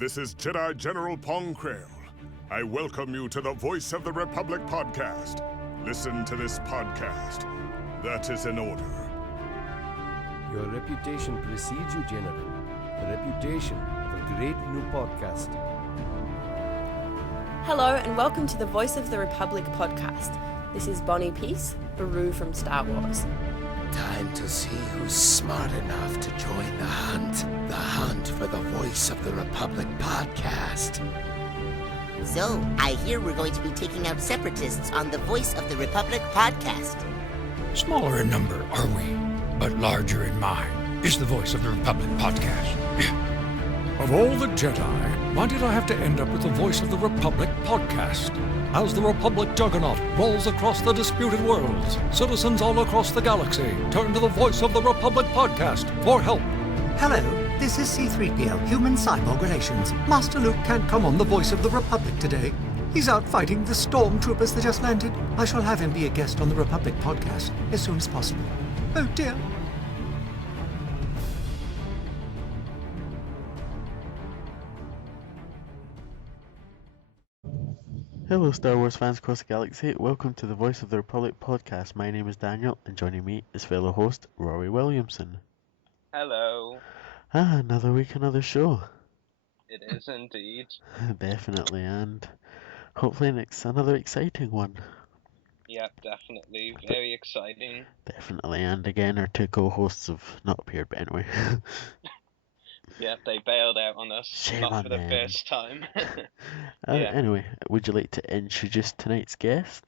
This is Jedi General Pong Krail. I welcome you to the Voice of the Republic podcast. Listen to this podcast. That is in order. Your reputation precedes you, General. The reputation of a great new podcast. Hello and welcome to the Voice of the Republic podcast. This is Bonnie Peace, Baru from Star Wars. Time to see who's smart enough to join the hunt. The hunt for the Voice of the Republic podcast. So, I hear we're going to be taking out separatists on the Voice of the Republic podcast. Smaller in number, are we? But larger in mind is the Voice of the Republic podcast. Of all the Jedi, why did I have to end up with the Voice of the Republic podcast? As the Republic juggernaut rolls across the disputed worlds, citizens all across the galaxy turn to the Voice of the Republic podcast for help. Hello, this is C-3PO, Human-Cyborg Relations. Master Luke can't come on the Voice of the Republic today. He's out fighting the stormtroopers that just landed. I shall have him be a guest on the Republic podcast as soon as possible. Oh dear. Hello Star Wars fans across the galaxy, welcome to the Voice of the Republic podcast. My name is Daniel and joining me is fellow host Rory Williamson. Hello. Another week, another show. It is indeed. Definitely, and hopefully another exciting one. Yep, definitely. Very exciting. Definitely, and again our two co-hosts have not appeared, but anyway. Yep, they bailed out on us. Shame not on for the them. first time. Anyway, would you like to introduce tonight's guest?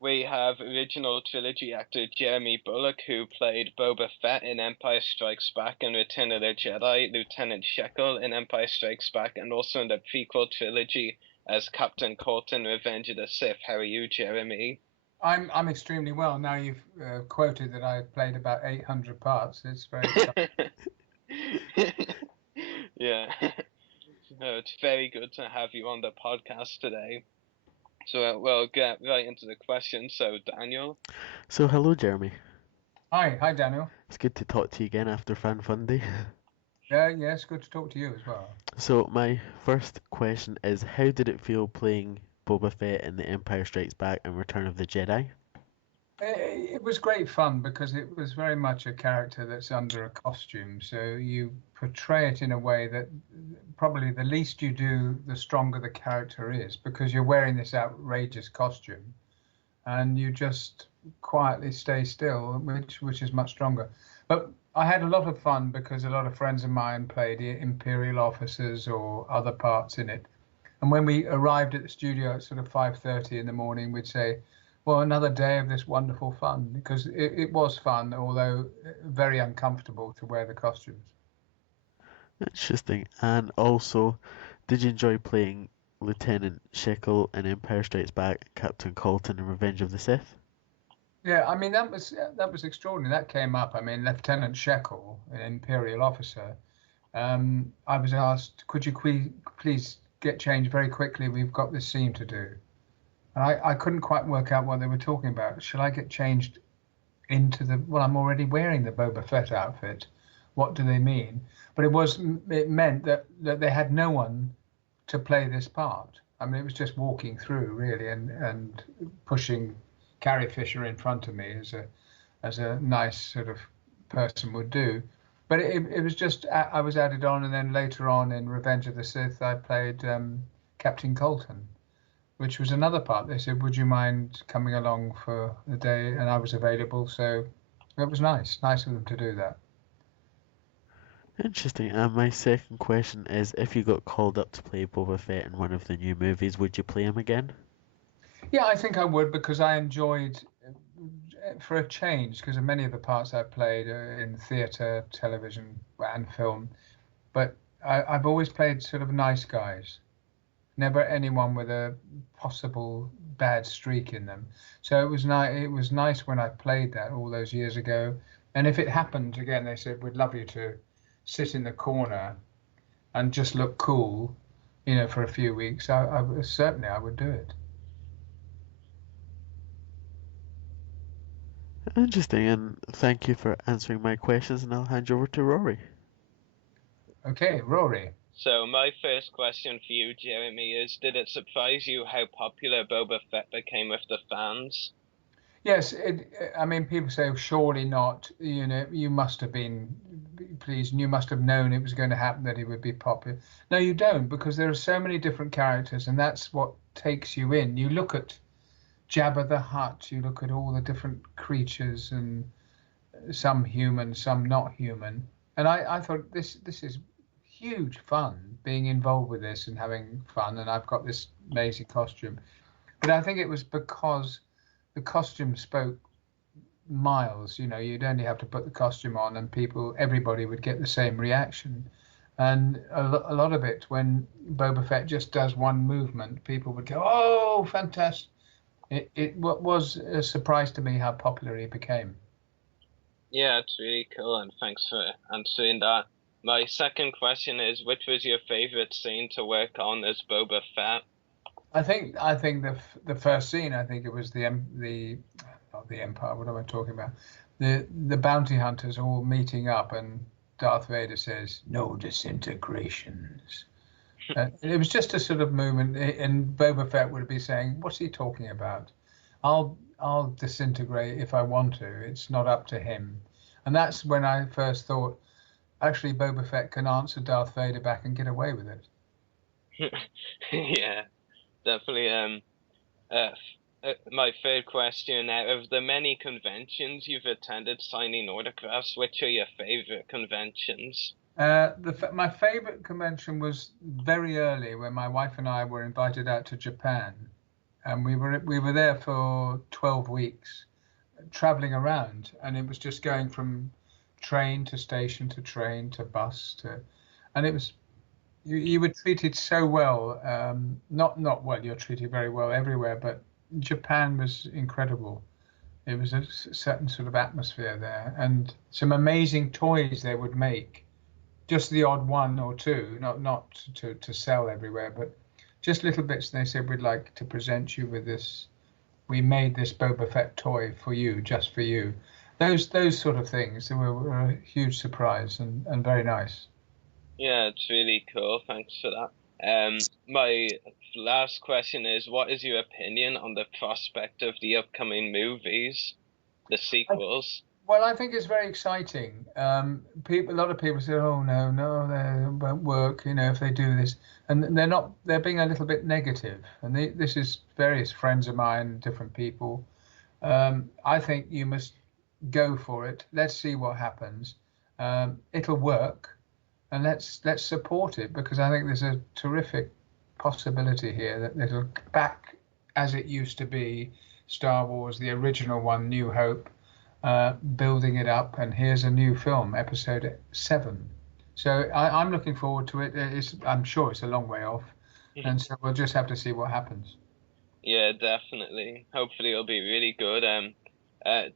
We have original trilogy actor Jeremy Bulloch, who played Boba Fett in Empire Strikes Back and Return of the Jedi, Lieutenant Shekel in Empire Strikes Back, and also in the prequel trilogy as Captain Colton, Revenge of the Sith. How are you, Jeremy? I'm extremely well. Now you've quoted that I played about 800 parts. It's very exciting. Yeah. No, it's very good to have you on the podcast today. So we'll get right into the questions. So, Daniel. So, hello Jeremy. Hi Daniel. It's good to talk to you again after Fan Fun Day. Yeah, it's good to talk to you as well. So, my first question is, how did it feel playing Boba Fett in The Empire Strikes Back and Return of the Jedi? It was great fun because it was very much a character that's under a costume. So you portray it in a way that probably the least you do, the stronger the character is, because you're wearing this outrageous costume and you just quietly stay still, which is much stronger. But I had a lot of fun because a lot of friends of mine played Imperial officers or other parts in it. And when we arrived at the studio at sort of 5:30 in the morning, we'd say, well, another day of this wonderful fun, because it was fun, although very uncomfortable to wear the costumes. Interesting. And also, did you enjoy playing Lieutenant Shekel in Empire Strikes Back, Captain Colton in Revenge of the Sith? Yeah, I mean, that was extraordinary. That came up. I mean, Lieutenant Shekel, an Imperial officer, I was asked, could you please get changed very quickly? We've got this scene to do. And I couldn't quite work out what they were talking about. Shall I get changed into well, I'm already wearing the Boba Fett outfit. What do they mean? But it meant that they had no one to play this part. I mean, it was just walking through really and pushing Carrie Fisher in front of me as a nice sort of person would do. But it was just, I was added on, and then later on in Revenge of the Sith, I played Captain Colton, which was another part. They said, would you mind coming along for the day? And I was available, so it was nice of them to do that. Interesting. And my second question is, if you got called up to play Boba Fett in one of the new movies, would you play him again? Yeah, I think I would, because I enjoyed, for a change, because of many of the parts I played in theatre, television and film, but I've always played sort of nice guys. Never anyone with a possible bad streak in them. So it was nice. It was nice when I played that all those years ago. And if it happened again, they said, we'd love you to sit in the corner and just look cool, for a few weeks. I would do it. Interesting, and thank you for answering my questions, and I'll hand you over to Rory. Okay, Rory. So my first question for you, Jeremy, is did it surprise you how popular Boba Fett became with the fans? Yes, I mean, people say, surely not. You know, you must have been pleased, and you must have known it was going to happen, that he would be popular. No, you don't, because there are so many different characters, and that's what takes you in. You look at Jabba the Hutt, you look at all the different creatures, and some human, some not human. And I thought this is huge fun being involved with this and having fun. And I've got this amazing costume, but I think it was because the costume spoke miles. You know, you'd only have to put the costume on, and everybody would get the same reaction. And a lot of it, when Boba Fett just does one movement, people would go, "Oh, fantastic!" It was a surprise to me how popular he became. Yeah, it's really cool, and thanks for answering that. My second question is, which was your favorite scene to work on as Boba Fett? I think the first scene, I think it was not the Empire. What am I talking about? The bounty hunters all meeting up, and Darth Vader says, "No disintegrations." It was just a sort of movement, and Boba Fett would be saying, "What's he talking about? I'll disintegrate if I want to. It's not up to him." And that's when I first thought, actually, Boba Fett can answer Darth Vader back and get away with it. Yeah, definitely. My third question, out of the many conventions you've attended signing autographs, which are your favorite conventions? My favorite convention was very early, when my wife and I were invited out to Japan, and we were there for 12 weeks, traveling around, and it was just going from train to station to train to bus and it was you were treated so well. Not well, you're treated very well everywhere, but Japan was incredible. It was a certain sort of atmosphere there, and some amazing toys they would make. Just the odd one or two, not to sell everywhere, but just little bits. They said, "We'd like to present you with this. We made this Boba Fett toy for you, just for you." Those sort of things, they were a huge surprise and very nice. Yeah, it's really cool. Thanks for that. My last question is, what is your opinion on the prospect of the upcoming movies, the sequels? Well, I think it's very exciting. A lot of people say, "Oh no, they won't work. You know, if they do this," and they're not. They're being a little bit negative. And this is various friends of mine, different people. I think you must go for it. Let's see what happens. It'll work, and let's support it, because I think there's a terrific possibility here that it'll back as it used to be. Star Wars, the original one, New Hope. Building it up, and here's a new film, Episode 7. So I'm looking forward to it. I'm sure it's a long way off, and so we'll just have to see what happens. Yeah, definitely. Hopefully it'll be really good.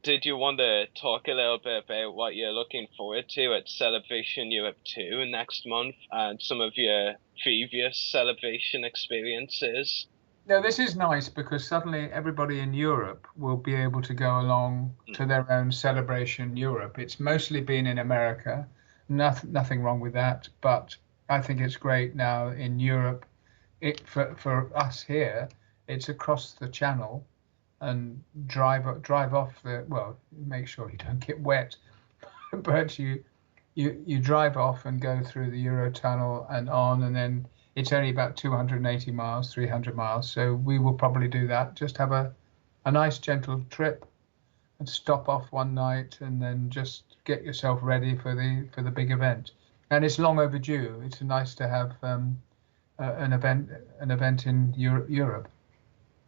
Did you want to talk a little bit about what you're looking forward to at Celebration Europe 2 next month, and some of your previous Celebration experiences? No, this is nice, because suddenly everybody in Europe will be able to go along to their own Celebration Europe. It's mostly been in America. Nothing wrong with that, but I think it's great now in Europe. For us here, it's across the channel, and drive off make sure you don't get wet, but you drive off and go through the Eurotunnel and on, and then it's only about 280 miles, 300 miles. So we will probably do that. Just have a nice, gentle trip, and stop off one night, and then just get yourself ready for the big event. And it's long overdue. It's nice to have an event in Europe.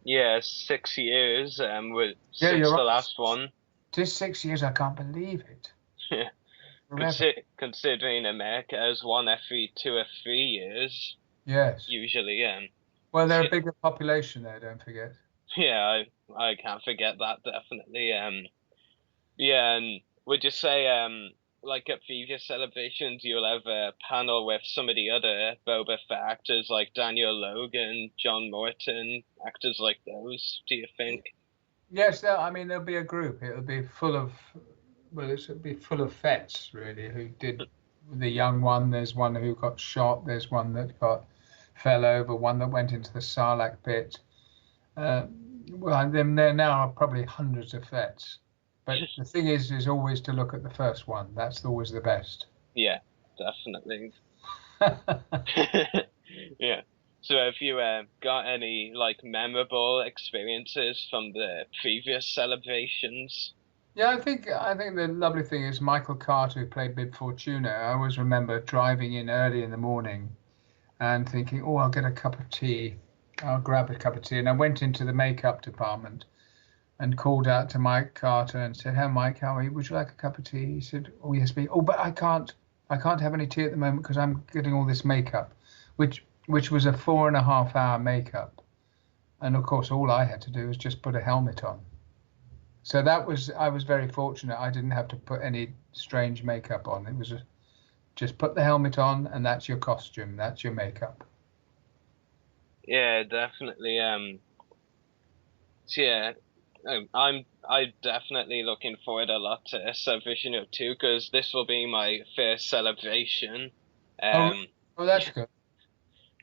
Yeah, 6 years. Since the last one. Just 6 years. I can't believe it. Yeah. Considering America has one every 2 or 3 years. Yes. Usually, Well, they're a bigger population there, don't forget. Yeah, I can't forget that, definitely. Yeah, and would you say, like at previous celebrations, you'll have a panel with some of the other Boba Fett actors, like Daniel Logan, John Morton, actors like those, do you think? Yes, there'll be a group. It'll be full of Fetts, really, who did the young one. There's one who got shot. There's one that fell over. One that went into the Sarlacc pit. Well, then there now are probably hundreds of vets. But the thing is always to look at the first one. That's always the best. Yeah, definitely. Yeah. So have you got any like memorable experiences from the previous celebrations? Yeah, I think the lovely thing is Michael Carter, who played Bib Fortuna. I always remember driving in early in the morning and thinking, oh, I'll get a cup of tea. I'll grab a cup of tea. And I went into the makeup department and called out to Mike Carter and said, "Hey, Mike, how are you? Would you like a cup of tea?" He said, "Oh, yes, please." "Oh, but I can't have any tea at the moment because I'm getting all this makeup," which was a 4.5 hour makeup. And of course, all I had to do was just put a helmet on. So I was very fortunate. I didn't have to put any strange makeup on. It was just put the helmet on and that's your costume. That's your makeup. Yeah, definitely. So yeah, I'm definitely looking forward a lot to Celebration of 2 because this will be my first celebration. Oh, that's good.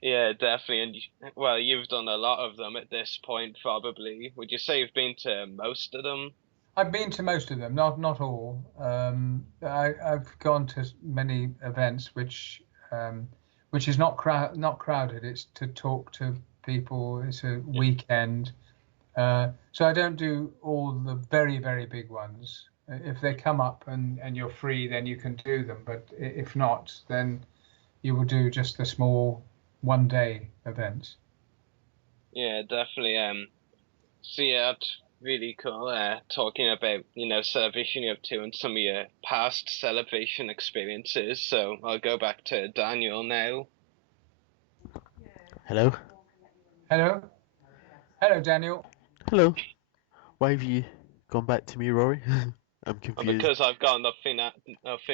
Yeah, definitely. And well, you've done a lot of them at this point, probably. Would you say you've been to most of them? I've been to most of them, not all. I've gone to many events which is not crowded. It's to talk to people. It's a weekend. So I don't do all the very, very big ones. If they come up and you're free, then you can do them. But if not, then you will do just the small one-day events. Yeah, definitely. So yeah, that's really cool. Talking about Celebration of 2 and some of your past celebration experiences. So I'll go back to Daniel now. Hello? Hello? Hello, Daniel. Hello. Why have you gone back to me, Rory? I'm confused. Because I've got nothing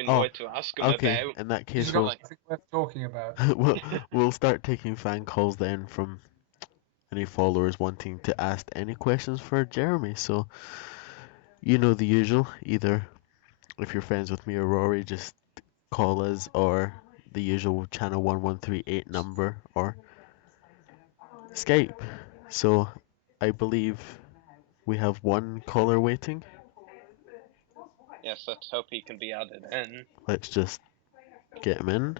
more to ask him okay. about. In that case, You've got nothing worth talking about. we'll start taking fan calls then from any followers wanting to ask any questions for Jeremy. So, you know the usual. Either if you're friends with me or Rory, just call us, or the usual channel 1138 number, or Skype. So, I believe we have one caller waiting. Yes, let's hope he can be added in. Let's just get him in.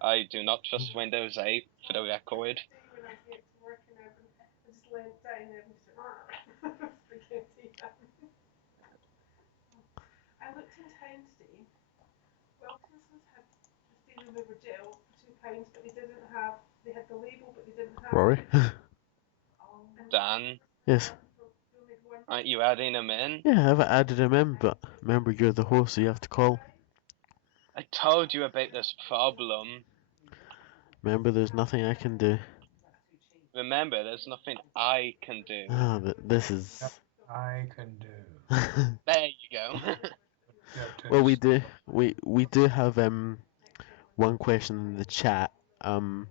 I do not trust Windows 8 for the record. I looked in town today. Wilkinson's had the steel remover gel for £2, but they had the label, but they didn't have. Rory? Dan? Yes. Aren't you adding him in? Yeah, I've added him in, but remember you're the host, so you have to call. I told you about this problem. Remember, there's nothing I can do. Remember, there's nothing I can do. Ah, this is... I can do. There you go. Well, we do have one question in the chat. We'll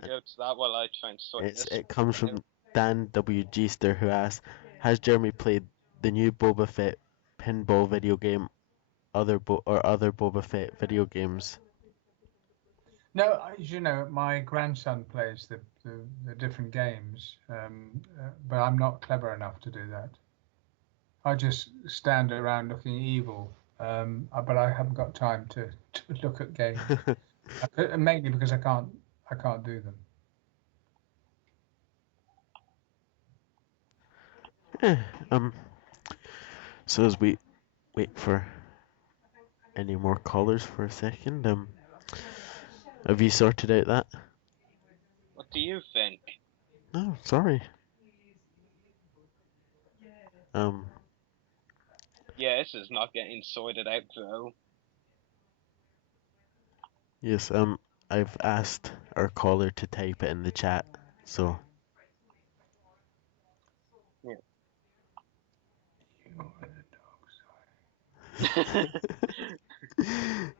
go to that while I try and sort this. It comes from Dan W. Geester, who asks, has Jeremy played the new Boba Fett pinball video game, other Boba Fett video games? No, as you know, my grandson plays the different games, but I'm not clever enough to do that. I just stand around looking evil, but I haven't got time to look at games, mainly because I can't do them. Yeah, so as we wait for any more callers for a second, have you sorted out that? What do you think? No, sorry. Yeah, this is not getting sorted out though. Yes, I've asked our caller to type it in the chat, so.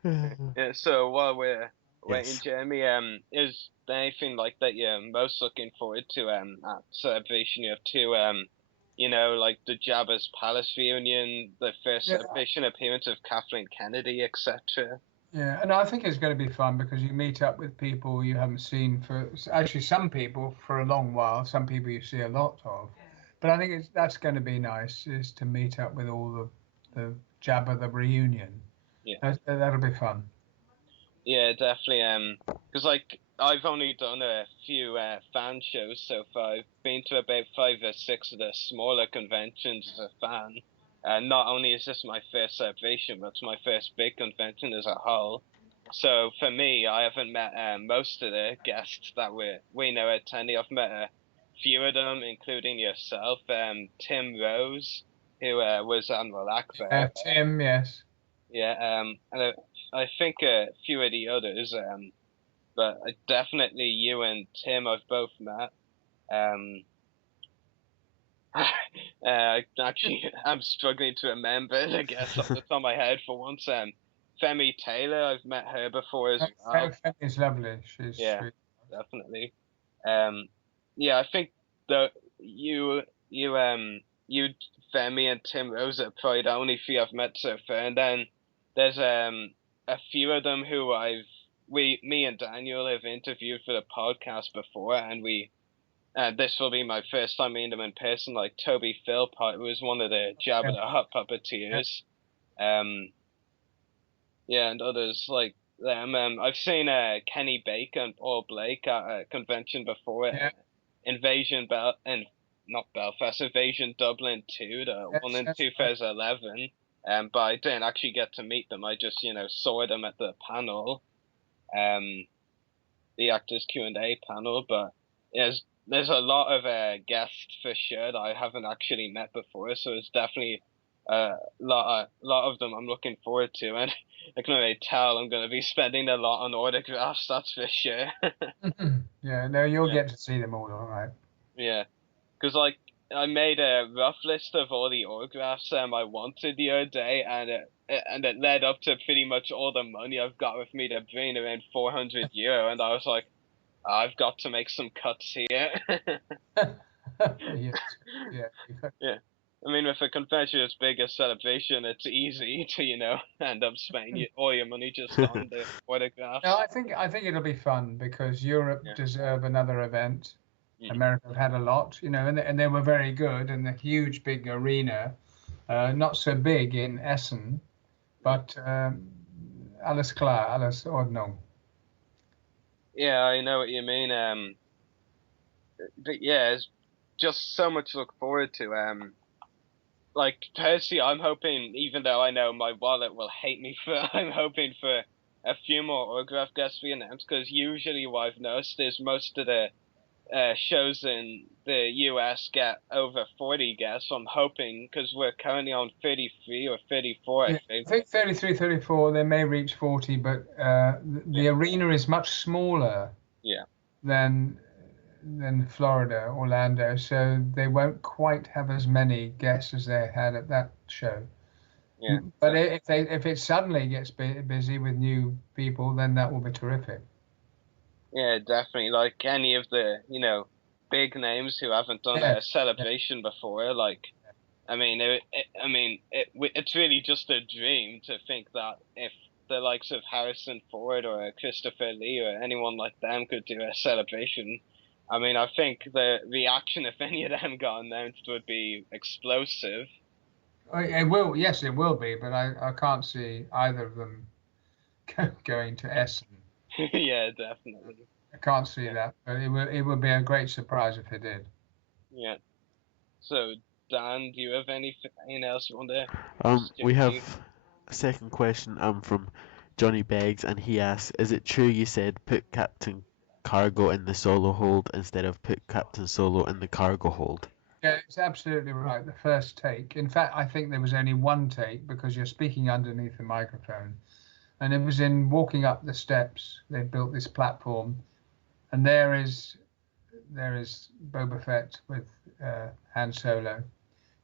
Yeah, so while we're waiting, Jeremy, is there anything like that you're most looking forward to at Celebration of 2? Like the Jabba's Palace reunion, the first celebration appearance of Kathleen Kennedy, etc. Yeah, and I think it's going to be fun because you meet up with people you haven't seen for actually some people for a long while, some people you see a lot of. But I think that's going to be nice is to meet up with all the Jabba the reunion. Yeah. That'll be fun. Yeah, definitely. Because like I've only done a few fan shows so far. I've been to about 5 or 6 of the smaller conventions as a fan. And not only is this my first celebration, but it's my first big convention as a whole. So for me, I haven't met most of the guests that we know attending. I've met a few of them, including yourself, Tim Rose, who was Admiral Akbar. Tim, yes. Yeah, and I think a few of the others, but definitely you and Tim I've both met. Actually, I'm struggling to remember the guests off the top of my head for once. Femi Taylor, I've met her before as well. Femi's lovely. She's sweet. Definitely. Yeah, I think that you, Femi and Tim Rose are probably the only few I've met so far, and then there's a few of them who me and Daniel have interviewed for the podcast before, and this will be my first time meeting them in person, like Toby Philpott, who was one of the Jabba the Hutt puppeteers. Yeah, and others like them. I've seen Kenny Baker and Paul Blake at a convention before. Invasion Dublin 2, the one in 2011. But I didn't actually get to meet them. I just, saw them at the panel, the Actors Q&A panel. But there's a lot of guests for sure that I haven't actually met before, so it's definitely a lot of them I'm looking forward to, and I can already tell I'm going to be spending a lot on autographs, that's for sure. Yeah, no, you'll get to see them all right. Yeah, because like I made a rough list of all the autographs I wanted the other day, and it led up to pretty much all the money I've got with me to bring, around €400, and I was like, I've got to make some cuts here. Yes. Yeah. I mean, with a convention as big as Celebration, it's easy to, end up spending all your money just on the autographs. No, I think it'll be fun because Europe deserve another event. America have had a lot, and they were very good, and the huge big arena, not so big in Essen, but alles klar, alles Ordnung. Yeah, I know what you mean. But yeah, it's just so much to look forward to. Like personally, I'm hoping, even though I know my wallet will hate me I'm hoping for a few more autograph guests to be announced, because usually what I've noticed is most of the shows in the US get over 40 guests. So I'm hoping, because we're currently on 33 or 34, I think. I think 33, 34, they may reach 40, but the arena is much smaller than Florida, Orlando, so they won't quite have as many guests as they had at that show. Yeah. But if it suddenly gets busy with new people, then that will be terrific. Yeah, definitely. Like any of the, big names who haven't done a celebration before, like, I mean, it's really just a dream to think that if the likes of Harrison Ford or Christopher Lee or anyone like them could do a celebration, I mean, I think the reaction, if any of them got announced, would be explosive. It will, yes, it will be, but I can't see either of them going to Essen. Yeah, definitely. I can't see that, but it would be a great surprise if it did. Yeah. So, Dan, do you have anything else you want to? We have a second question from Johnny Beggs, and he asks, "Is it true you said put Captain Cargo in the solo hold instead of put Captain Solo in the cargo hold?" Yeah, it's absolutely right. The first take. In fact, I think there was only one take because you're speaking underneath the microphone. And it was in walking up the steps. They built this platform, and there is Boba Fett with Han Solo.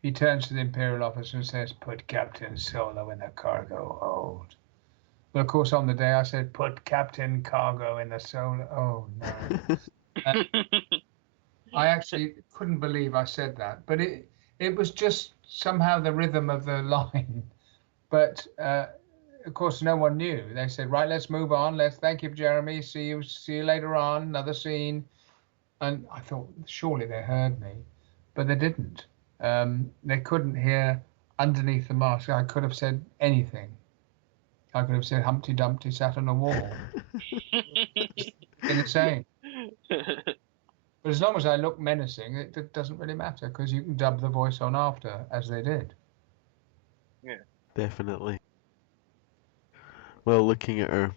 He turns to the Imperial officer and says, "Put Captain Solo in the cargo hold." But of course, on the day I said, "Put Captain Cargo in the Solo." Oh no! I actually couldn't believe I said that, but it was just somehow the rhythm of the line. But of course, no one knew. They said, right, let's move on. Let's thank you, Jeremy. See you later on. Another scene. And I thought, surely they heard me, but they didn't. They couldn't hear underneath the mask. I could have said anything. I could have said Humpty Dumpty sat on a wall. Insane. But as long as I look menacing, it doesn't really matter because you can dub the voice on after, as they did. Yeah. Definitely. Well, looking at our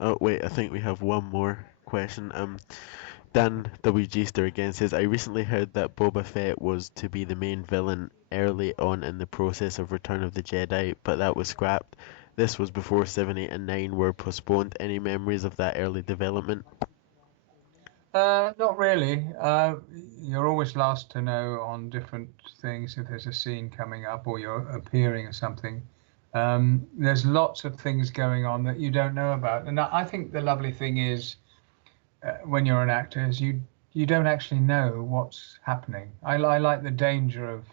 oh wait, I think we have one more question. Dan W.G.ster again says, I recently heard that Boba Fett was to be the main villain early on in the process of Return of the Jedi, but that was scrapped. This was before 7, 8, and 9 were postponed. Any memories of that early development? Not really. You're always last to know on different things if there's a scene coming up or you're appearing or something. There's lots of things going on that you don't know about. And I think the lovely thing is when you're an actor is you don't actually know what's happening. I like the danger of,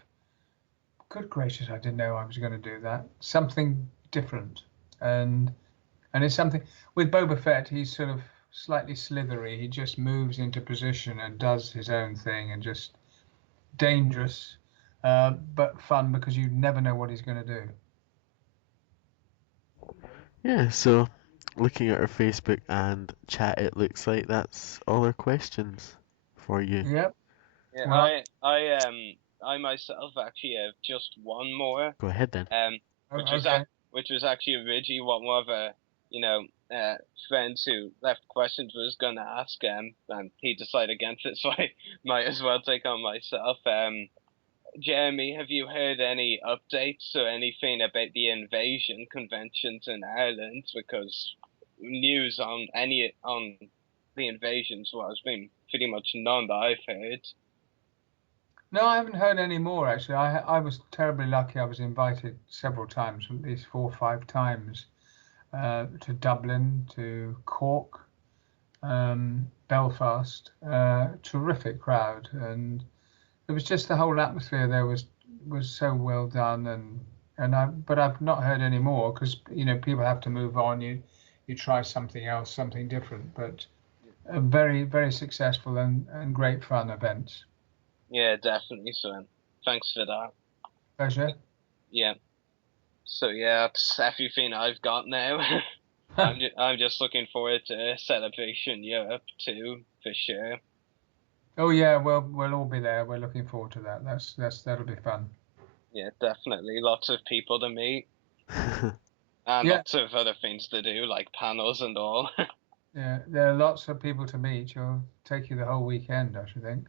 good gracious, I didn't know I was going to do that. Something different. And it's something, with Boba Fett, he's sort of slightly slithery. He just moves into position and does his own thing and just dangerous, but fun because you never know what he's going to do. Yeah, so looking at our Facebook and chat, it looks like that's all our questions for you. Yep. Yeah, Well, I myself actually have just one more. Go ahead then. Which was actually originally what one of our, friends who left questions was gonna ask, and he decided against it, so I might as well take on myself. Jeremy, have you heard any updates or anything about the invasion conventions in Ireland? Because news on the invasions has been pretty much none that I've heard. no, I haven't heard any more actually. I was terribly lucky. I was invited several times, at least 4 or 5 times, to Dublin, to Cork, Belfast. Terrific crowd, and it was just the whole atmosphere there was so well done. But I've not heard any more because people have to move on. You try something else, something different, but a very, very successful and great fun events. Yeah, definitely. So, thanks for that. Pleasure. Yeah. So yeah, that's everything I've got now. I'm just looking forward to Celebration Europe too, for sure. Oh yeah, well we'll all be there. We're looking forward to that. That'll be fun. Yeah, definitely. Lots of people to meet. And lots of other things to do, like panels and all. Yeah, there are lots of people to meet. It'll take you the whole weekend, I should think.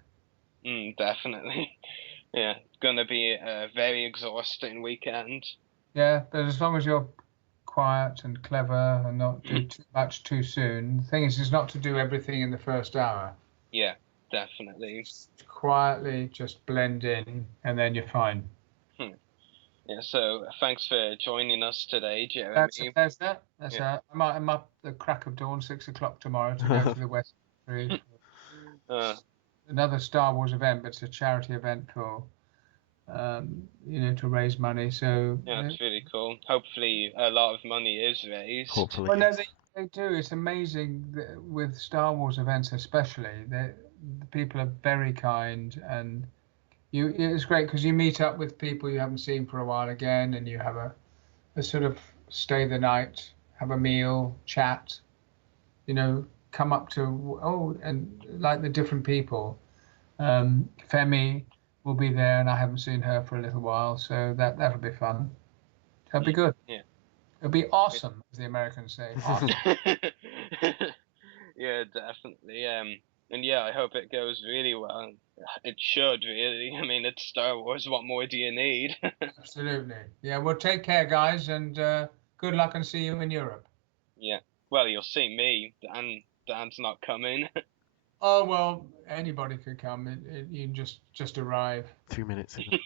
Definitely. Yeah, it's gonna be a very exhausting weekend. Yeah, but as long as you're quiet and clever and not do too much too soon. The thing is not to do everything in the first hour. Yeah, definitely. Quietly just blend in and then you're fine. Yeah, so thanks for joining us today, Jeremy. That's that. I'm up the crack of dawn, 6 o'clock tomorrow to go to the West. Another Star Wars event, but it's a charity event for, to raise money. So yeah, it's really cool. Hopefully, a lot of money is raised. Hopefully. Well, no, they do. It's amazing with Star Wars events, especially. The people are very kind, and it's great because you meet up with people you haven't seen for a while again, and you have a sort of stay the night, have a meal, chat, come up to, and like the different people. Femi will be there, and I haven't seen her for a little while, so that'll be fun. That'll be good. Yeah. It'll be awesome, as the Americans say. Awesome. Yeah, definitely. And yeah, I hope it goes really well. It should, really. I mean, it's Star Wars. What more do you need? Absolutely. Yeah, well, take care, guys, and good luck and see you in Europe. Yeah. Well, you'll see me. Dan's not coming. Oh, well, anybody could come. You can just arrive. 3 minutes ago.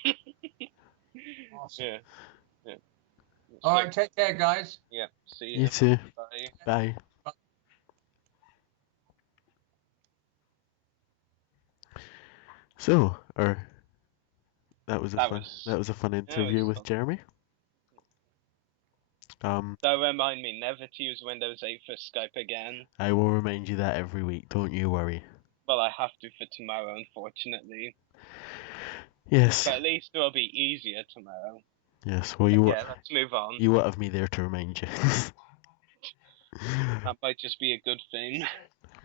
Awesome. Yeah. All right, take care, guys. Yeah, see you. You too. Bye. Bye. So, that was a fun interview with Jeremy. Don't remind me never to use Windows 8 for Skype again. I will remind you that every week, don't you worry. Well, I have to for tomorrow, unfortunately. Yes. But at least it'll be easier tomorrow. Yes, well, Let's move on. You won't have me there to remind you. That might just be a good thing.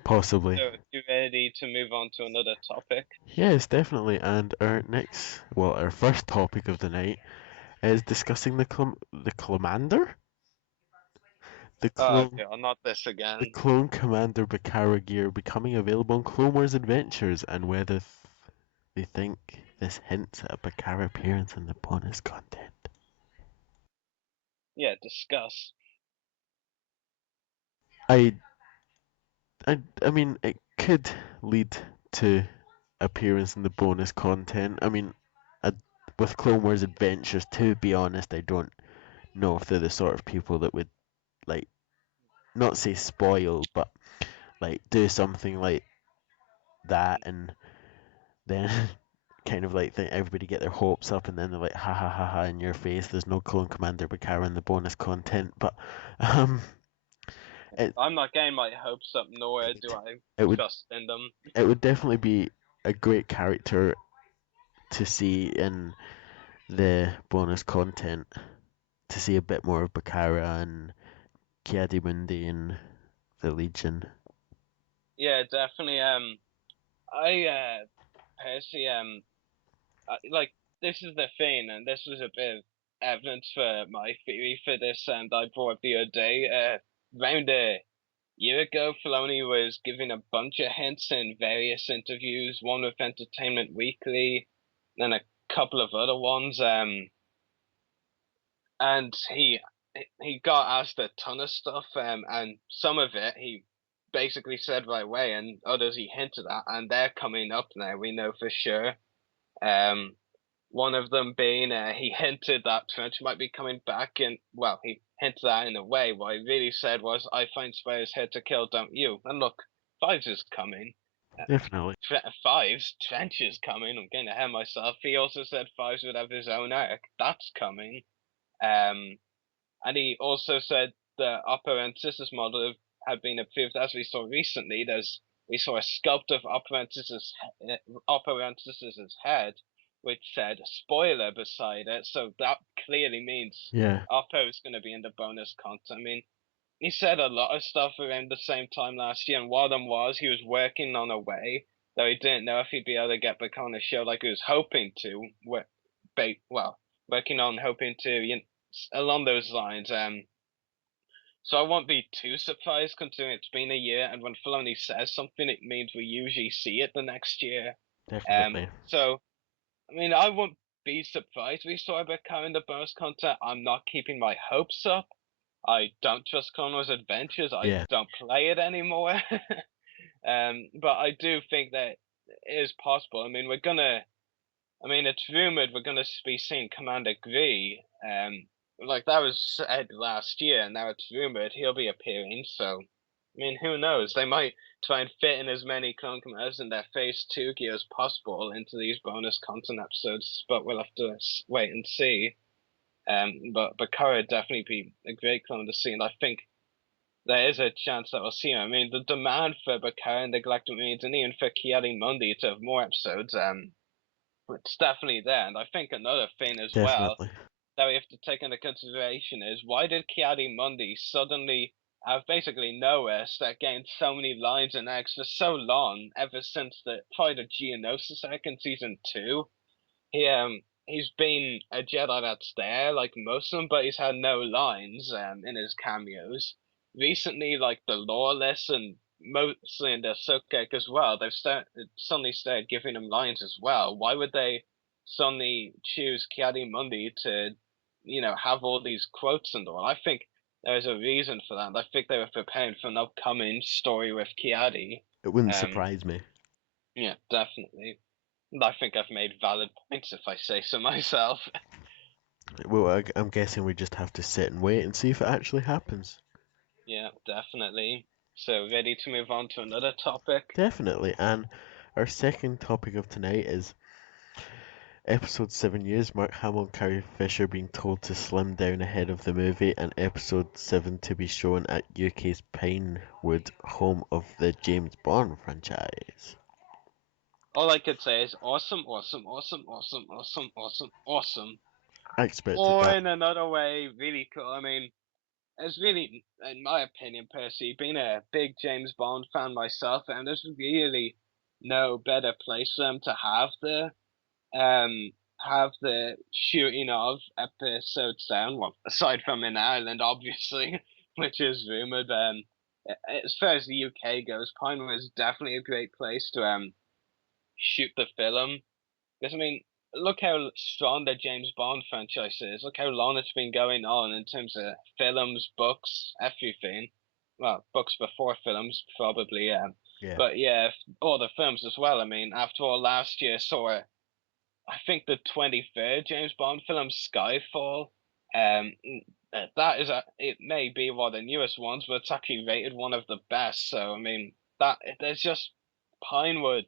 Possibly. So, you ready to move on to another topic? Yes, definitely. And our first topic of the night is discussing the Commander? Oh, not this again. The Clone Commander Bakara gear becoming available in Clone Wars Adventures, and whether they think this hints at a Bakara appearance in the bonus content. Yeah, discuss. I mean, it could lead to appearance in the bonus content. I mean, with Clone Wars Adventures, to be honest, I don't know if they're the sort of people that would, like, not say spoil, but, like, do something like that and then kind of like think everybody get their hopes up and then they're like, ha ha ha ha, in your face, there's no Clone Commander Bakara in the bonus content. But I'm not getting my hopes up, nor do I trust in them. It would definitely be a great character to see in the bonus content, to see a bit more of Bakara and Ki-Adi-Mundi and the Legion. Yeah, definitely. I personally like, this is the thing, and this was a bit of evidence for my theory for this, and I brought up the other day. Around a year ago, Filoni was giving a bunch of hints in various interviews, one with Entertainment Weekly, then a couple of other ones. And he got asked a ton of stuff, and some of it he basically said right away, and others he hinted at, and they're coming up now. We know for sure. One of them being he hinted that Trench might be coming back, and well, he hinted that in a way. What he really said was, "I find Spider's here to kill, don't you?" And look, Fives is coming. Definitely. Fives, Trench is coming. I'm getting ahead of myself. He also said Fives would have his own arc. That's coming. And he also said the Operantis' model had been approved, as we saw recently. We saw a sculpt of Operantis' head, which said spoiler beside it, so that clearly means Oppo is going to be in the bonus content. I mean, he said a lot of stuff around the same time last year, and one of them was he was working on a way, though he didn't know if he'd be able to get back on the show like he was hoping to. Working on hoping to, along those lines. So I won't be too surprised considering it's been a year, and when Filoni says something, it means we usually see it the next year. Definitely. So, I mean, I won't be surprised we saw a bit in the bonus content. I'm not keeping my hopes up. I don't trust Clone Wars Adventures. I don't play it anymore. But I do think that it is possible. I mean, it's rumored we're gonna be seeing Commander Gree. Like that was said last year, and now it's rumored he'll be appearing. So, I mean, who knows? They might try and fit in as many Clone Commanders in their Phase 2 gear as possible into these bonus content episodes, but we'll have to wait and see. But Bakara would definitely be a great clone to see, and I think there is a chance that we'll see him. I mean, the demand for Bakara and the Galactic Marines, and even for Ki-Adi-Mundi to have more episodes, it's definitely there. And I think another thing as well that we have to take into consideration is, why did Ki-Adi-Mundi suddenly out of basically nowhere start getting so many lines and arcs for so long, ever since probably the Geonosis arc in Season 2? He's been a Jedi that's there, like most of them, but he's had no lines in his cameos. Recently, like the Lawless and mostly in the Ahsoka as well, they've suddenly started giving him lines as well. Why would they suddenly choose Ki-Adi-Mundi to, have all these quotes and all? I think there's a reason for that. I think they were preparing for an upcoming story with Ki-Adi. It wouldn't surprise me. Yeah, definitely. I think I've made valid points if I say so myself. Well, I'm guessing we just have to sit and wait and see if it actually happens. Yeah, definitely. So, ready to move on to another topic? Definitely. And our second topic of tonight Episode 7 years, Mark Hamill and Carrie Fisher being told to slim down ahead of the movie, and Episode 7 to be shown at UK's Pinewood, home of the James Bond franchise. All I could say is awesome, awesome, awesome, awesome, awesome, awesome, awesome. I expected Or that. in another way, really cool. I mean, it's really, in my opinion, personally, being a big James Bond fan myself, and there's really no better place for them to have the shooting of episode 7. Well, aside from in Ireland, obviously, which is rumored. As far as the UK goes, Pinewood is definitely a great place to shoot the film. Because I mean, look how strong the James Bond franchise is. Look how long it's been going on in terms of films, books, everything. Well, books before films, probably. Yeah. But yeah, all the films as well. I mean, after all, last year saw, I think, the 23rd James Bond film, Skyfall. That is it may be one of the newest ones, but it's actually rated one of the best. So I mean, there's just Pinewood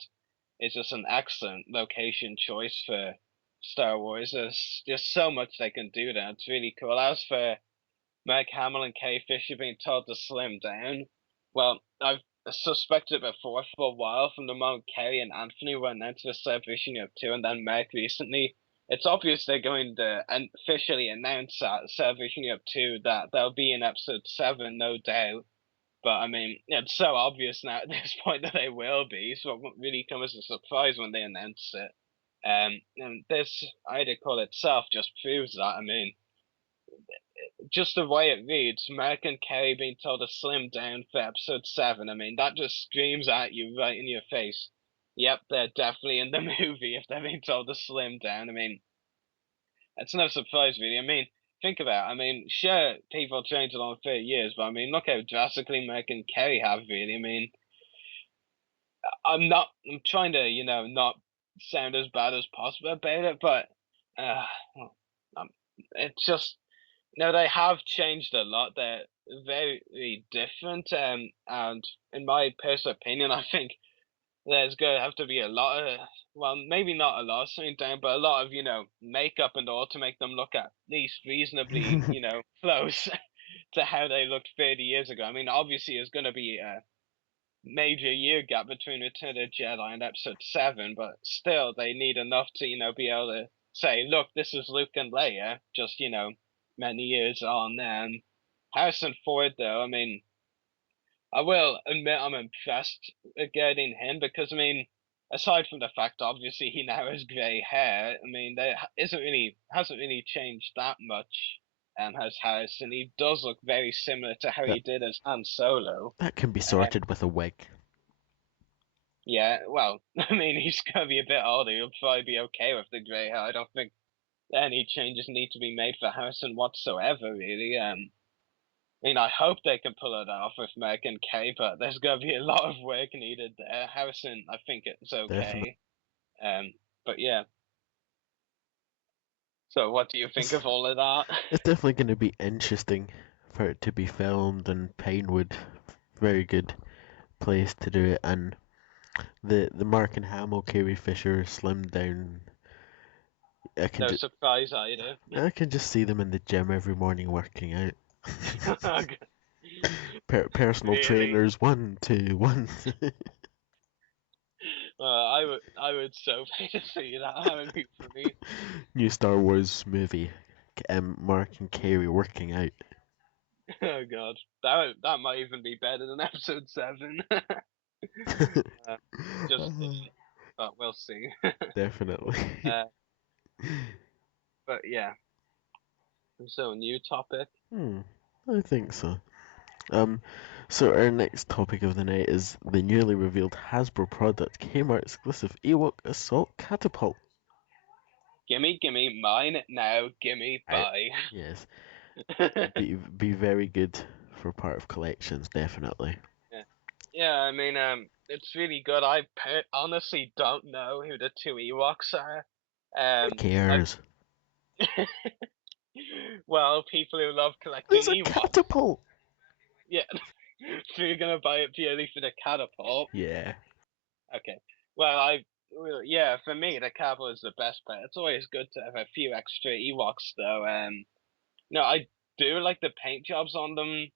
is just an excellent location choice for Star Wars. There's just so much they can do there. It's really cool. As for Mark Hamill and Carrie Fisher being told to slim down, well, I've suspected it before for a while from the moment Carrie and Anthony were announced for Celebration Year 2 and then Mark recently. It's obvious they're going to officially announce at Celebration Year 2 that they'll be in episode 7, no doubt. But I mean, it's so obvious now at this point that they will be, so it won't really come as a surprise when they announce it. And this article itself just proves that. I mean, just the way it reads, Mark and Carrie being told to slim down for episode 7. I mean, that just screams at you right in your face. Yep, they're definitely in the movie if they're being told to slim down. I mean, it's no surprise, really. I mean, think about it. I mean, sure, people change along 30 years, but I mean, look how drastically Mark and Kerry have, really. I mean, I'm trying to, not sound as bad as possible about it, but it's just, they have changed a lot. They're very different, and in my personal opinion, I think there's going to have to be a lot of, well, maybe not a lot of slimming down, but a lot of, makeup and all to make them look at least reasonably, close to how they looked 30 years ago. I mean, obviously, there's going to be a major year gap between Return of the Jedi and Episode 7, but still, they need enough to, be able to say, look, this is Luke and Leia, just, many years on. Harrison Ford, though, I mean, I will admit I'm impressed regarding him because, I mean, aside from the fact obviously he now has grey hair, I mean, there hasn't really changed that much. Has Harrison? He does look very similar to how he did as Han Solo. That can be sorted with a wig. Yeah, well, I mean, he's gonna be a bit older. He'll probably be okay with the grey hair. I don't think any changes need to be made for Harrison whatsoever, really. I mean, I hope they can pull it off with Meg and Kay, but there's going to be a lot of work needed there. Harrison, I think it's okay. Definitely. But yeah. So what do you think of all of that? It's definitely going to be interesting for it to be filmed in Pinewood. Very good place to do it. And the Mark and Hamill, Carrie Fisher, slimmed down. No surprise either. I can just see them in the gym every morning working out. Personal really? trainers, 1, 2, 1. I would so pay to see that. That would be for me. New Star Wars movie. Mark and Carrie working out. Oh god, that might even be better than episode 7. But we'll see. Definitely. But yeah. So, new topic? I think so. So our next topic of the night is the newly revealed Hasbro product, Kmart exclusive Ewok Assault Catapult. Gimme, mine now, gimme, bye. Yes. be very good for part of collections, definitely. Yeah, I mean, it's really good. I honestly don't know who the 2 Ewoks are. Who cares? Well, people who love collecting It's a Ewoks. catapult! Yeah. So you're gonna buy it purely for the catapult? Yeah. Okay. Well, Well, yeah, for me, the Cabo is the best pet. It's always good to have a few extra Ewoks, though. No, I do like the paint jobs on them.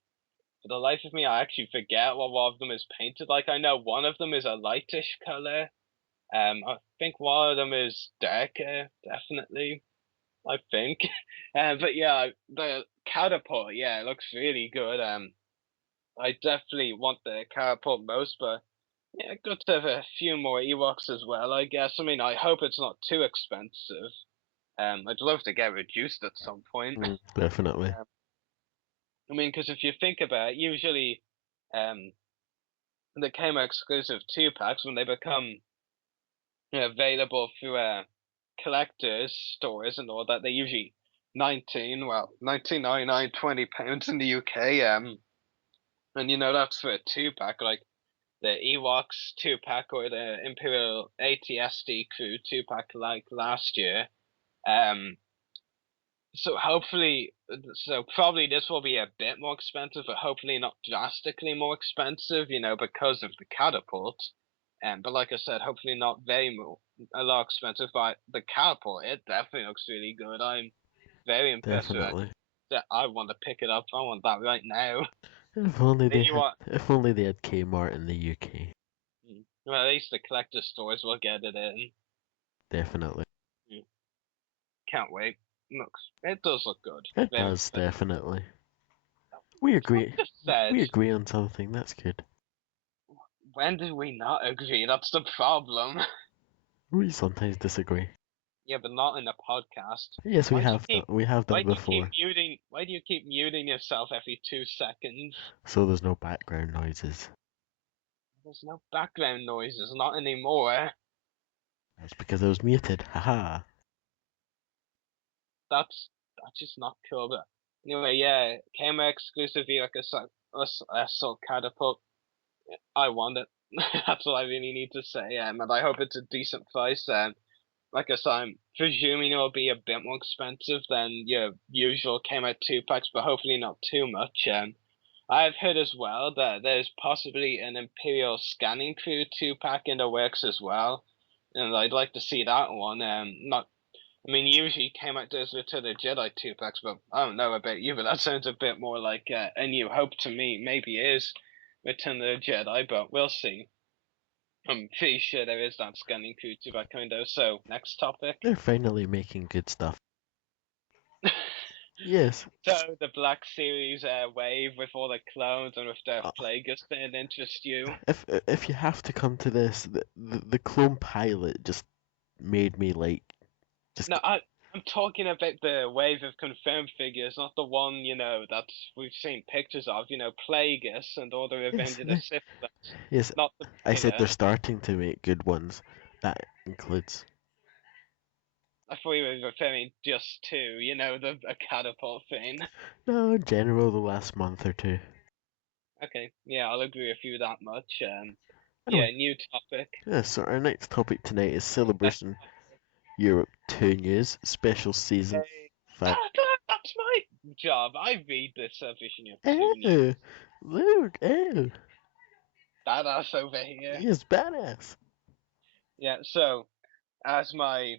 For the life of me, I actually forget what one of them is painted like. I know one of them is a lightish color. I think one of them is darker, definitely. I think. But yeah, the catapult, yeah, it looks really good. I definitely want the catapult most, but yeah, good to have a few more Ewoks as well, I guess. I mean, I hope it's not too expensive. I'd love to get reduced at some point. Definitely. I mean, because if you think about it, usually, um, the KMO exclusive 2 packs, when they become available through collectors stores and all that, they're usually 19.99, £20 in the UK. And that's for a 2 pack, like the Ewoks 2 pack or the Imperial ATSD crew 2 pack like last year. So probably this will be a bit more expensive, but hopefully not drastically more expensive, because of the catapult. But like I said, hopefully not a lot expensive. But the catapult, it definitely looks really good. I'm very impressed with Definitely. it. I want to pick it up. I want that right now. If only they You had, want? if only they had Kmart in the UK. Well, at least the collector stores will get it in. Definitely. Can't wait. It does look good. It Very does, good. definitely. We agree. Just said, We agree on something. That's good. when did we not agree? That's the problem. We sometimes disagree. Yeah, but not in a podcast. Yes, we Why do you have done. keep- We have Why done do you keep before. muting? Why do you keep muting yourself every 2 seconds? So there's no background noises. There's no background noises, not anymore. That's because I was muted. Haha. That's just not cool. But anyway, yeah, KMA exclusive like assault catapult. I want it. That's all I really need to say. And I hope it's a decent price. Like I said, I'm presuming it'll be a bit more expensive than your usual KMA 2 packs, but hopefully not too much. I've heard as well that there's possibly an Imperial Scanning Crew 2 pack in the works as well, and I'd like to see that one. I mean, usually came out does Return of the Jedi 2 packs, but I don't know about you, but that sounds a bit more like A New Hope to me. Maybe it is Return of the Jedi, but we'll see. I'm pretty sure there is that Scanning Crew 2 pack coming though. So next topic. They're finally making good stuff. Yes. So the Black Series wave with all the clones and with Darth Plagueis didn't interest you? If you have to come to this, the clone pilot just made me like No, I'm talking about the wave of confirmed figures, not the one that we've seen pictures of. Plagueis and all the Revenge of the Sith. Yes, Not the I said beta. they're starting to make good ones. That includes. I thought you were referring just to, a catapult thing. No, in general, the last month or two. Okay, yeah, I'll agree with you that much. Anyway. Yeah, new topic. Yeah, so our next topic tonight is Celebration Europe 2 News, special season 5. That's my job. I read the Celebration Europe 2 Oh, news. Luke, oh. Badass over here. He is badass. Yeah, so, as my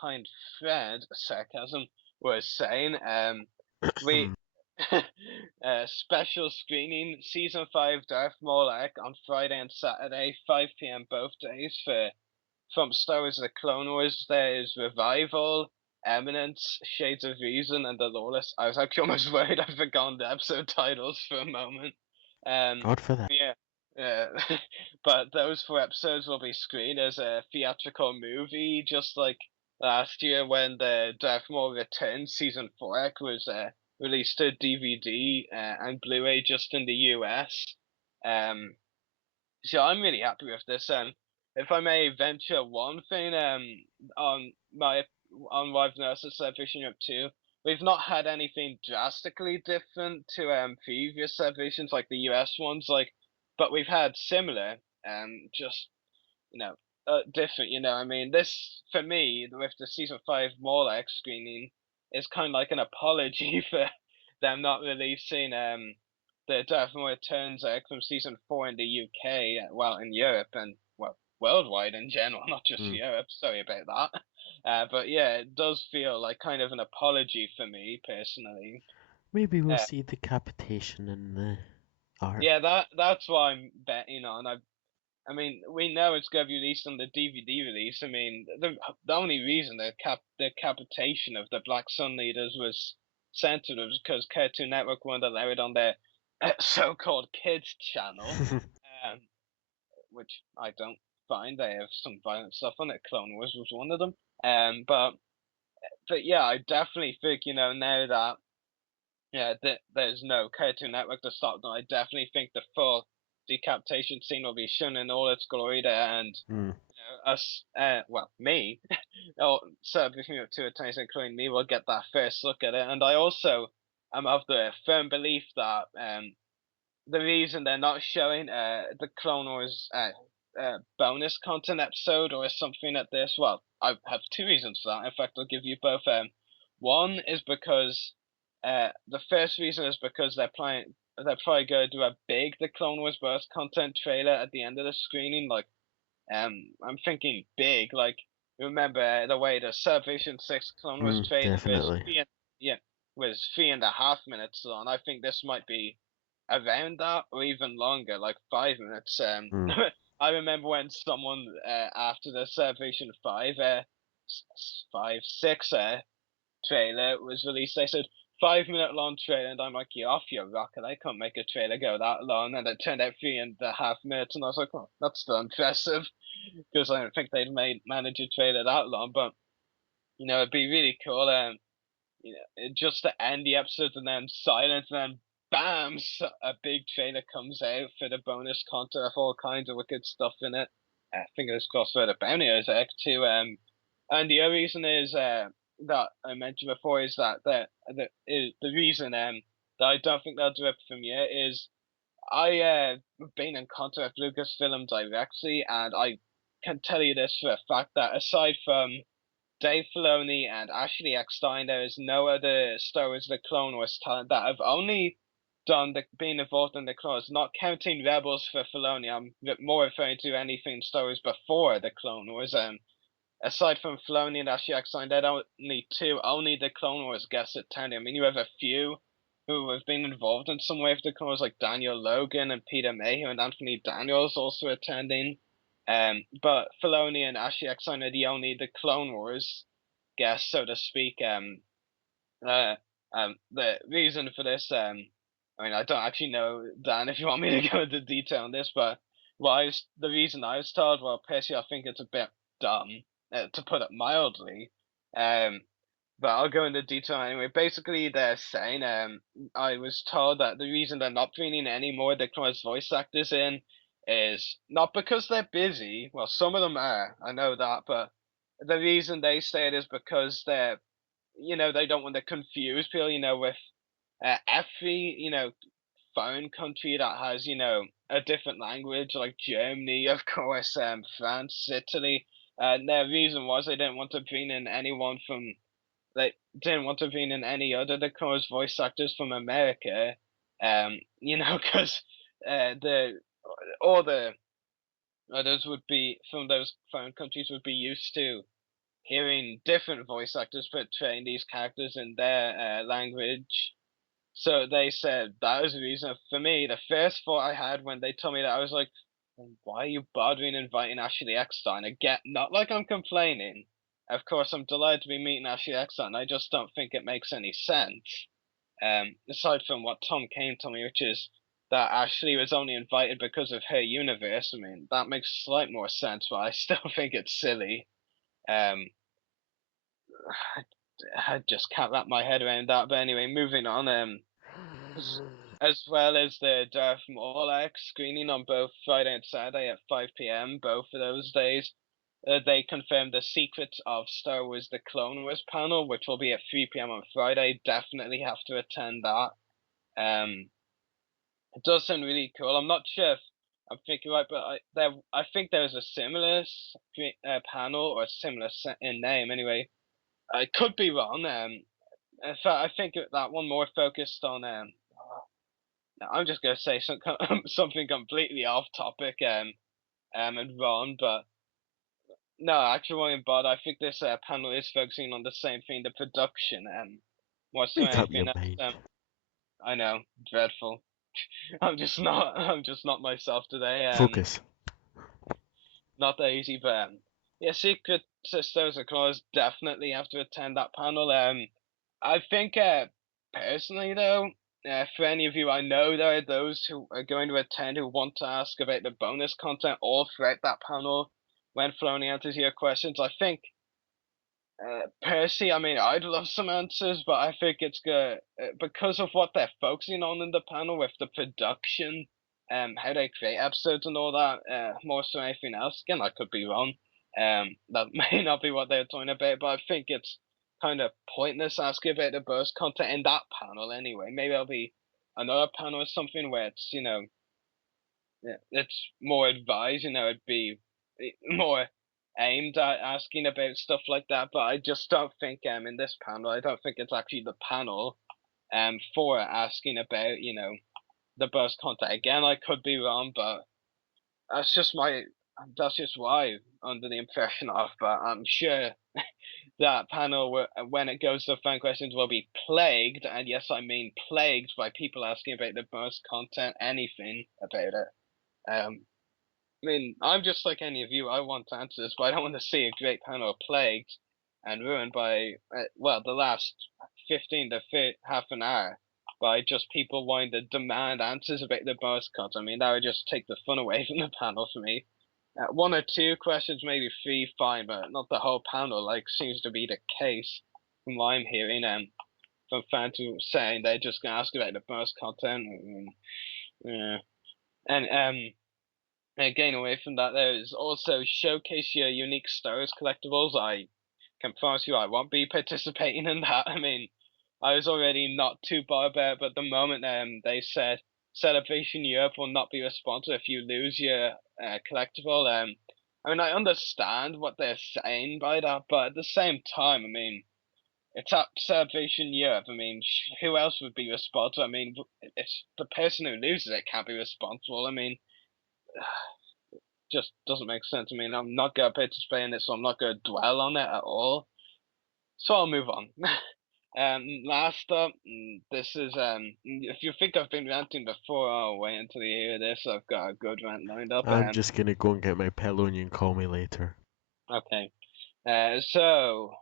kind friend, sarcasm, was saying, we special screening season 5 Darth Moloch on Friday and Saturday, 5 p.m. both days from Star Wars: The Clone Wars. There's Revival, Eminence, Shades of Reason, and The Lawless. I was actually almost worried I'd forgotten the episode titles for a moment. God for that. Yeah. But those 4 episodes will be screened as a theatrical movie, just like last year when the Darth Maul Return season 4 was released to DVD and Blu-ray just in the US. So I'm really happy with this. If I may venture one thing on what I've noticed at Celebration Europe 2, we've not had anything drastically different to previous celebrations like the US ones, but we've had similar, just different. I mean, this for me with the season 5 Morlock screening is kind of like an apology for them not releasing the Darth Maul Returns from season 4 in the UK, well in Europe and worldwide in general, not just Mm. Europe. Sorry about that. But yeah, it does feel like kind of an apology for me personally. Maybe we'll Uh, see decapitation in the art. yeah, that's why I'm betting on. I mean, we know it's going to be released on the DVD release. I mean, the only reason the decapitation of the Black Sun leaders was censored was because Cartoon Network wouldn't allow it on their so-called kids channel, um, which I don't find. They have some violent stuff on it. Clone Wars was one of them. But yeah, I definitely think now that there's no Cartoon Network to stop them. I definitely think the full decapitation scene will be shown in all its glory there, and Mm. us, me, or certainly up to a time, including me, will get that first look at it. And I also am of the firm belief that the reason they're not showing the Clone Wars bonus content episode or something like this, well, I have two reasons for that. In fact, I'll give you both. One is because the first reason is because they're probably going to do a big The Clone Wars bonus content trailer at the end of the screening. Like, I'm thinking big. Like, remember the way the Celebration 6 Clone Wars trailer Definitely. was 3.5 minutes long. I think this might be around that or even longer, like 5 minutes. Mm. I remember when someone after the Celebration 6 trailer was released, they said 5 minute long trailer, and I'm like, you're off your rocker. I can't make a trailer go that long, and it turned out 3.5 minutes, and I was like, oh, that's still impressive, because I don't think they'd manage a trailer that long, but it'd be really cool. Just to end the episode and then silence, and then bam, a big trailer comes out for the bonus content of all kinds of wicked stuff in it. Fingers crossed for the Bounty Act too. And the other reason is that I mentioned before is that the reason that I don't think they'll do it from here is I been in contact with Lucasfilm directly, and I can tell you this for a fact that aside from Dave Filoni and Ashley Eckstein, there is no other Star Wars The Clone Wars talent that have only been involved in the Clone Wars, not counting Rebels for Filoni. I'm more referring to anything Star Wars before the Clone Wars. Aside from Filoni and Ashley Eckstein, there are only the Clone Wars guests attending. I mean, you have a few who have been involved in some way with the Clone Wars, like Daniel Logan and Peter Mayhew and Anthony Daniels also attending. But Filoni and Ashley Eckstein are the Clone Wars guests, so to speak. The reason for this, I mean, I don't actually know, Dan, if you want me to go into detail on this, but the reason I was told, well, personally, I think it's a bit dumb, to put it mildly. But I'll go into detail anyway. Basically, they're saying, I was told that the reason they're not bringing any more of the Clone Wars voice actors in is not because they're busy. Well, some of them are, I know that, but the reason they say it is because they don't want to confuse people, with every, foreign country that has, a different language, like Germany, of course, France, Italy. And their reason was they didn't want to bring in anyone from, they didn't want to bring in any other The Clone Wars voice actors from America, because all the others would be from those foreign countries would be used to hearing different voice actors portraying these characters in their language. So they said that was the reason for me. The first thought I had when they told me that, I was like, why are you bothering inviting Ashley Eckstein? Again, not like I'm complaining. Of course, I'm delighted to be meeting Ashley Eckstein. I just don't think it makes any sense. Aside from what Tom Kane told me, which is that Ashley was only invited because of her universe. I mean, that makes slight more sense, but I still think it's silly. Um, I just can't wrap my head around that. But anyway, moving on. As well as the Darth Maul X screening on both Friday and Saturday at 5 p.m. Both of those days, they confirmed the Secrets of Star Wars: The Clone Wars panel, which will be at 3 p.m. on Friday. Definitely have to attend that. It does sound really cool. I'm not sure if I'm thinking right, but I think there's a similar panel or similar in name anyway. I could be wrong. In fact, I think that one more focused on. I'm just gonna say something completely off topic. and Ron, but no, actually, what about I think this panel is focusing on the same thing, the production, more so Make up your anything else. mind. I know, dreadful. I'm just not myself today. Focus. Not that easy, but yeah, Secret Sisters of Claus definitely have to attend that panel. I think personally though, for any of you, I know there are those who are going to attend who want to ask about the bonus content all throughout that panel when Floney answers your questions. I think Percy, I mean, I'd love some answers, but I think it's good because of what they're focusing on in the panel with the production, how they create episodes and all that, more so than anything else. Again, I could be wrong. That may not be what they're talking about, but I think it's kind of pointless asking about the burst content in that panel anyway. Maybe there'll be another panel or something where it's, it's more advised, it'd be more aimed at asking about stuff like that, but I just don't think in this panel I don't think it's actually the panel for asking about, the burst content. Again, I could be wrong, but that's just what I'm under the impression of, but I'm sure that panel when it goes to fan questions will be plagued, and yes I mean plagued, by people asking about the burst content, anything about it. I mean, I'm just like any of you. I want answers, but I don't want to see a great panel plagued and ruined by, the last 15 to half an hour by just people wanting to demand answers about the bonus content. I mean, that would just take the fun away from the panel for me. One or two questions, maybe three, fine, but not the whole panel, like seems to be the case from what I'm hearing, from fans who are saying they're just going to ask about the bonus content. And getting away from that, there is also showcase your unique stars collectibles. I can promise you I won't be participating in that. I mean, I was already not too bothered about it, but the moment they said Celebration Europe will not be responsible if you lose your collectible, I mean, I understand what they're saying by that, but at the same time, I mean, it's at Celebration Europe. I mean, who else would be responsible? I mean, it's the person who loses it can't be responsible. I mean, just doesn't make sense. I mean, I'm not going to participate in it, so I'm not going to dwell on it at all. So I'll move on. Last up, this is if you think I've been ranting before, I'll wait until you hear this. I've got a good rant lined up. I'm just gonna go and get my pillow and you can call me later. Okay. So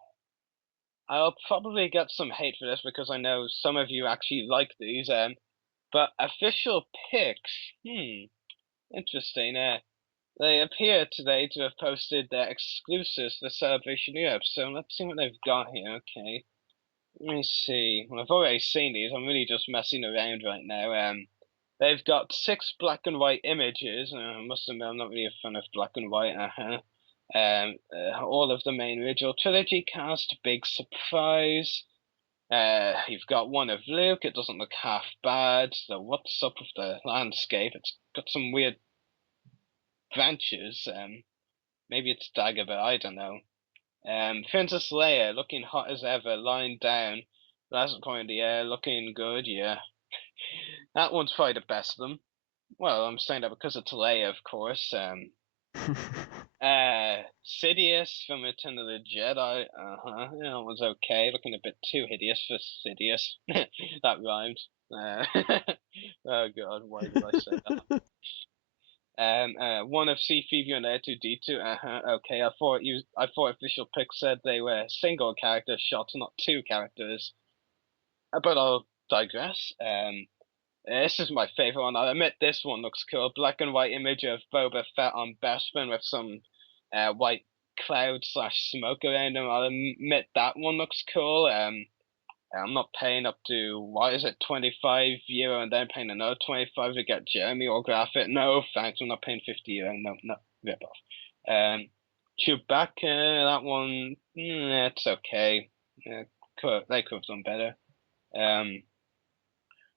I'll probably get some hate for this because I know some of you actually like these. But official picks. Interesting. They appear today to have posted their exclusives for Celebration Europe, so let's see what they've got here. Okay, let me see. Well, I've already seen these. I'm really just messing around right now. They've got 6 black and white images. I must admit, I'm not really a fan of black and white. All of the main original trilogy cast. Big surprise. You've got one of Luke. It doesn't look half bad. So what's up with the landscape? It's got some weird branches. Maybe it's Dagobah, I don't know. Princess Leia looking hot as ever, lying down. Last point in the air, looking good, yeah. That one's probably the best of them. Well, I'm saying that because it's Leia, of course. Sidious from Return of the Jedi. That one's okay. Looking a bit too hideous for Sidious. That rhymed. Oh god, why did I say that? One of C3PO and R2D2. Okay, I thought official pics said they were single character shots, not 2 characters. But I'll digress. This is my favorite one. I admit this one looks cool. Black and white image of Boba Fett on Bespin with some white cloud / smoke around him. I'll admit that one looks cool. I'm not paying up to, what is it, €25 and then paying another 25 to get Jeremy or graph it. No, thanks, I'm not paying €50. No, rip off. Chewbacca, that one, it's okay. They could have done better.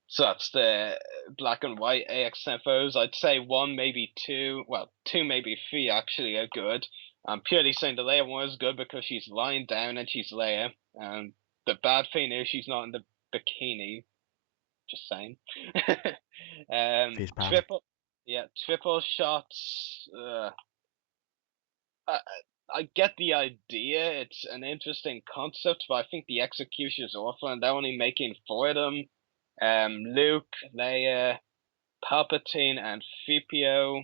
So that's the black and white AXFOs. I'd say 1, maybe 2, well, 2, maybe 3 actually are good. I'm purely saying the Leia one is good because she's lying down and she's Leia. The bad thing is she's not in the bikini. Just saying. Yeah, triple shots. I, I get the idea. It's an interesting concept, but I think the execution is awful, and they're only making 4 of them. Luke, Leia, Palpatine, and 3PO.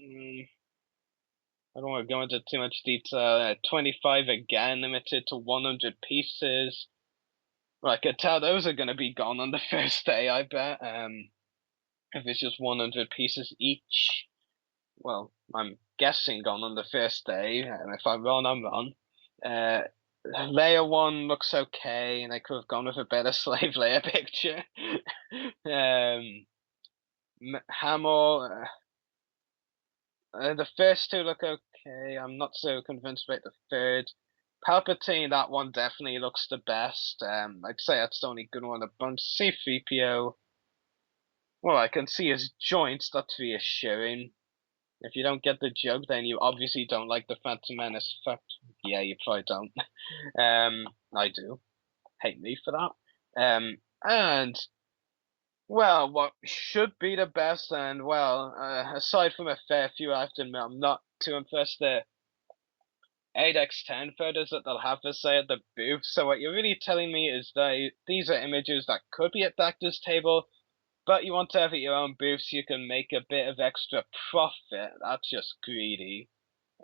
I don't want to go into too much detail. 25 again, limited to 100 pieces. Well, I could tell those are going to be gone on the first day, I bet. If it's just 100 pieces each. Well, I'm guessing gone on the first day, and if I'm wrong, I'm wrong. Leia one looks okay, and I could have gone with a better Slave Leia picture. Hamill, the first 2 look okay. I'm not so convinced about the third. Palpatine, that one definitely looks the best. I'd say that's the only good one. A bunch. C-3PO, well, I can see his joints. That's reassuring. If you don't get the joke, then you obviously don't like the Phantom Menace. Fact, yeah, you probably don't. I do. Hate me for that. And well, what should be the best, and well, aside from a fair few, I have to admit, I'm not too impressed. The 8x10 photos that they'll have to say at the booth. So what you're really telling me is that these are images that could be at the actor's table, but you want to have it at your own booth so you can make a bit of extra profit. That's just greedy.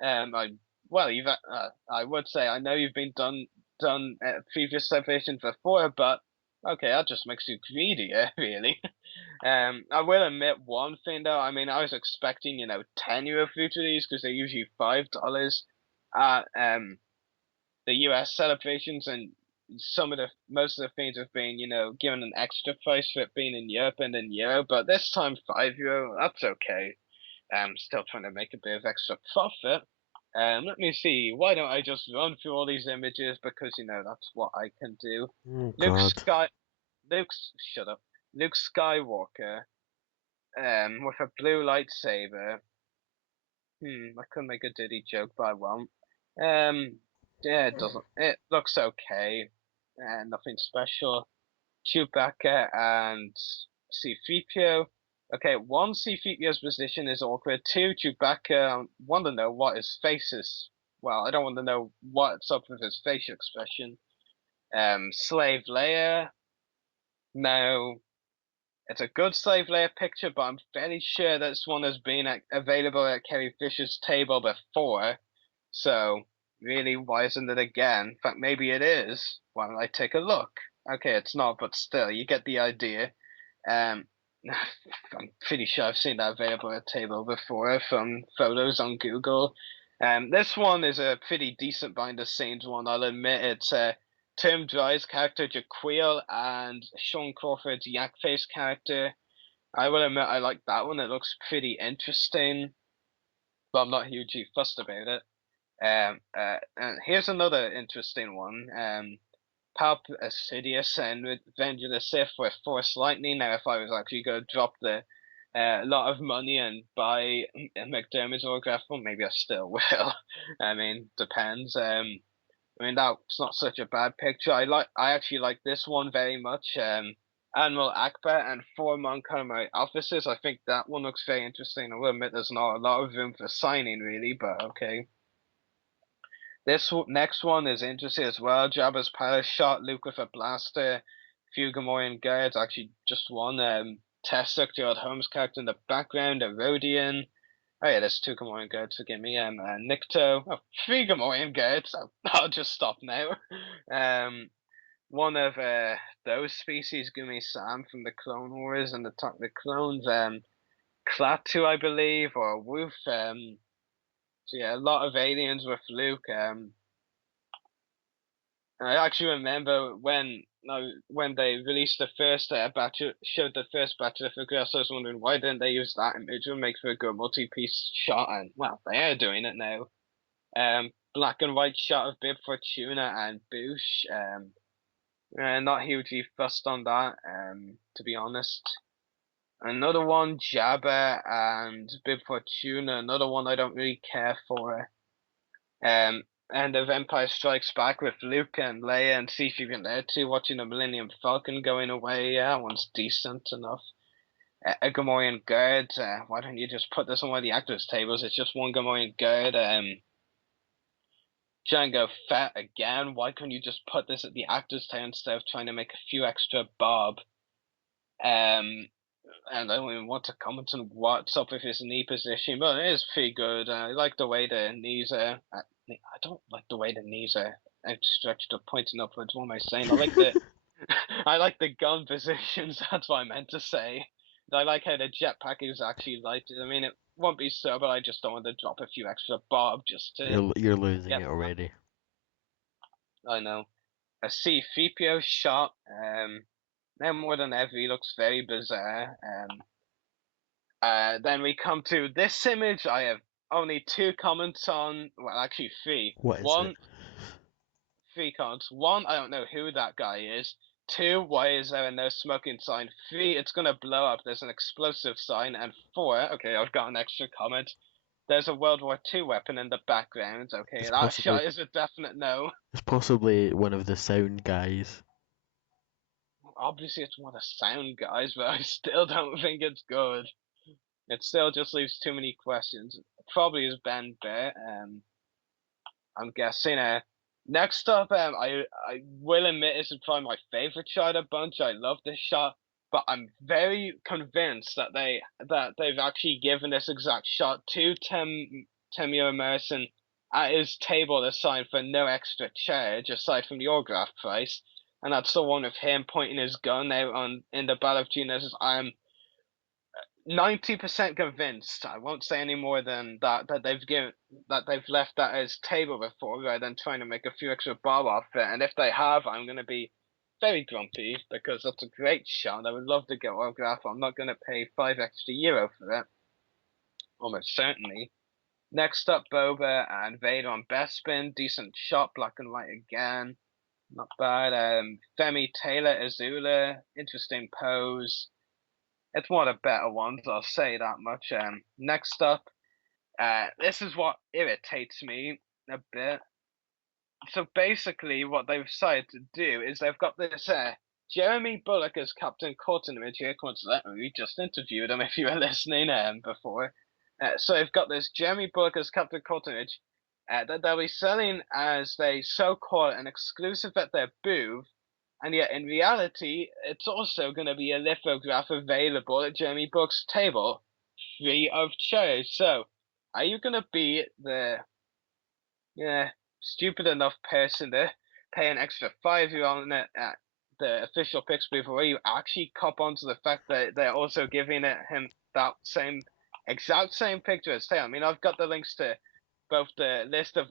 I would say I know you've been done previous celebrations before, but okay, that just makes you greedier, really. I will admit one thing though. I mean, I was expecting 10 euro for each of these because they're usually $5 at the US celebrations, and most of the things have been given an extra price for it being in Europe and in euro, but this time €5, that's okay. I'm still trying to make a bit of extra profit. Let me see. Why don't I just run through all these images because that's what I can do. Oh Luke God. Sky, shut up. Luke Skywalker, with a blue lightsaber. I could make a dirty joke, but I won't. Yeah, it doesn't. It looks okay. Nothing special. Chewbacca and C-3PO. Okay, one, C-3PO's position is awkward. 2, Chewbacca, I want to know what his face is. Well, I don't want to know what's up with his facial expression. Slave Leia. Now, it's a good Slave Leia picture, but I'm fairly sure this one has been available at Carrie Fisher's table before. So, really, why isn't it again? In fact, maybe it is. Why don't I take a look? Okay, it's not, but still, you get the idea. I'm pretty sure I've seen that available at table before from photos on Google. This one is a pretty decent behind the scenes one, I'll admit. It's Tim Dry's character Jaquil and Sean Crawford's Yak Face character. I will admit I like that one. It looks pretty interesting, but I'm not hugely fussed about it. And here's another interesting one. Palp Sidious and Revenge of the Sith with Force Lightning. Now, if I was actually going to drop the lot of money and buy McDermott's autograph, well, maybe I still will. I mean, depends. I mean, that's not such a bad picture. I actually like this one very much. Admiral Akbar and 4 Montgomery officers. I think that one looks very interesting. I will admit there's not a lot of room for signing, really, but okay. This next one is interesting as well. Jabba's palace shot Luke with a blaster. Few Gamorrean guards, actually just one. Tesseract, the old Holmes character in the background. A Rodian. Oh yeah, there's 2 Gamorrean guards, forgive me. Nikto. Oh, 3 Gamorrean guards. I'll just stop now. One of those species, Gumi Sam from the Clone Wars and Attack the Clones. Klaatu, I believe, or Woof. So yeah, a lot of aliens with Luke. I actually remember when they released the first showed the first batch of photographs. I was wondering why didn't they use that image and make for a good multi-piece shot, and well, they are doing it now. Black and white shot of Bib Fortuna and Boosh. Not hugely fussed on that, to be honest. Another one, Jabba and Bib Fortuna. Another one I don't really care for. End of Empire Strikes Back with Luke and Leia and C-3PO and R2 watching the Millennium Falcon going away. Yeah, that one's decent enough. Gamorrean guard. Why don't you just put this on one of the actors' tables? It's just one Gamorrean guard. Django Fett again. Why couldn't you just put this at the actors' table instead of trying to make a few extra bob? And I don't even want to comment on what's up with his knee position, but it is pretty good. I like the way the knees are. I don't like the way the knees are outstretched or pointing upwards. What am I saying? I like the I like the gun positions. That's what I meant to say. I like how the jetpack is actually lighted. I mean, it won't be so, but I just don't want to drop a few extra bob just to. You're losing get it already. I know. A C-3PO shot. Now more than ever, he looks very bizarre. Then we come to this image. I have only 2 comments on. Well, actually 3. What is One, it? 3 comments. 1, I don't know who that guy is. 2, why is there a no smoking sign? 3, it's gonna blow up. There's an explosive sign. And 4, okay, I've got an extra comment. There's a World War II weapon in the background. Okay, It's that possibly- shot is a definite no. It's possibly one of the sound guys. Obviously, it's one of the sound guys, but I still don't think it's good. It still just leaves too many questions. Probably is Ben Bear. I'm guessing. Next up, I will admit this is probably my favorite shot of the bunch. I love this shot, but I'm very convinced that they've actually given this exact shot to Temuera Morrison at his table assigned for no extra charge aside from the autograph price, and that's the one of him pointing his gun out in the Battle of Geonosis. I'm 90% convinced. I won't say any more than that they've left that as table before rather than trying to make a few extra bob off it. And if they have, I'm gonna be very grumpy because that's a great shot. I would love to get autograph. I'm not gonna pay €5 extra for it. Almost certainly. Next up, Boba and Vader on Bespin. Decent shot, black and white again. Not bad. Femi Taylor Azula. Interesting pose. It's one of the better ones, I'll say that much. Next up, this is what irritates me a bit. So basically, what they've decided to do is they've got this Jeremy Bulloch as Captain Coulson image here. Coincidentally, we just interviewed him if you were listening before. So they've got this Jeremy Bulloch as Captain Coulson image that they'll be selling as they so-call an exclusive at their booth. And yet, in reality, it's also going to be a lithograph available at Jeremy Bulloch's table, free of charge. So, are you going to be the stupid enough person to pay an extra €5 on it at the official Pix booth, or are you actually cop onto the fact that they're also giving him that exact same picture as tail? I mean, I've got the links to both the list of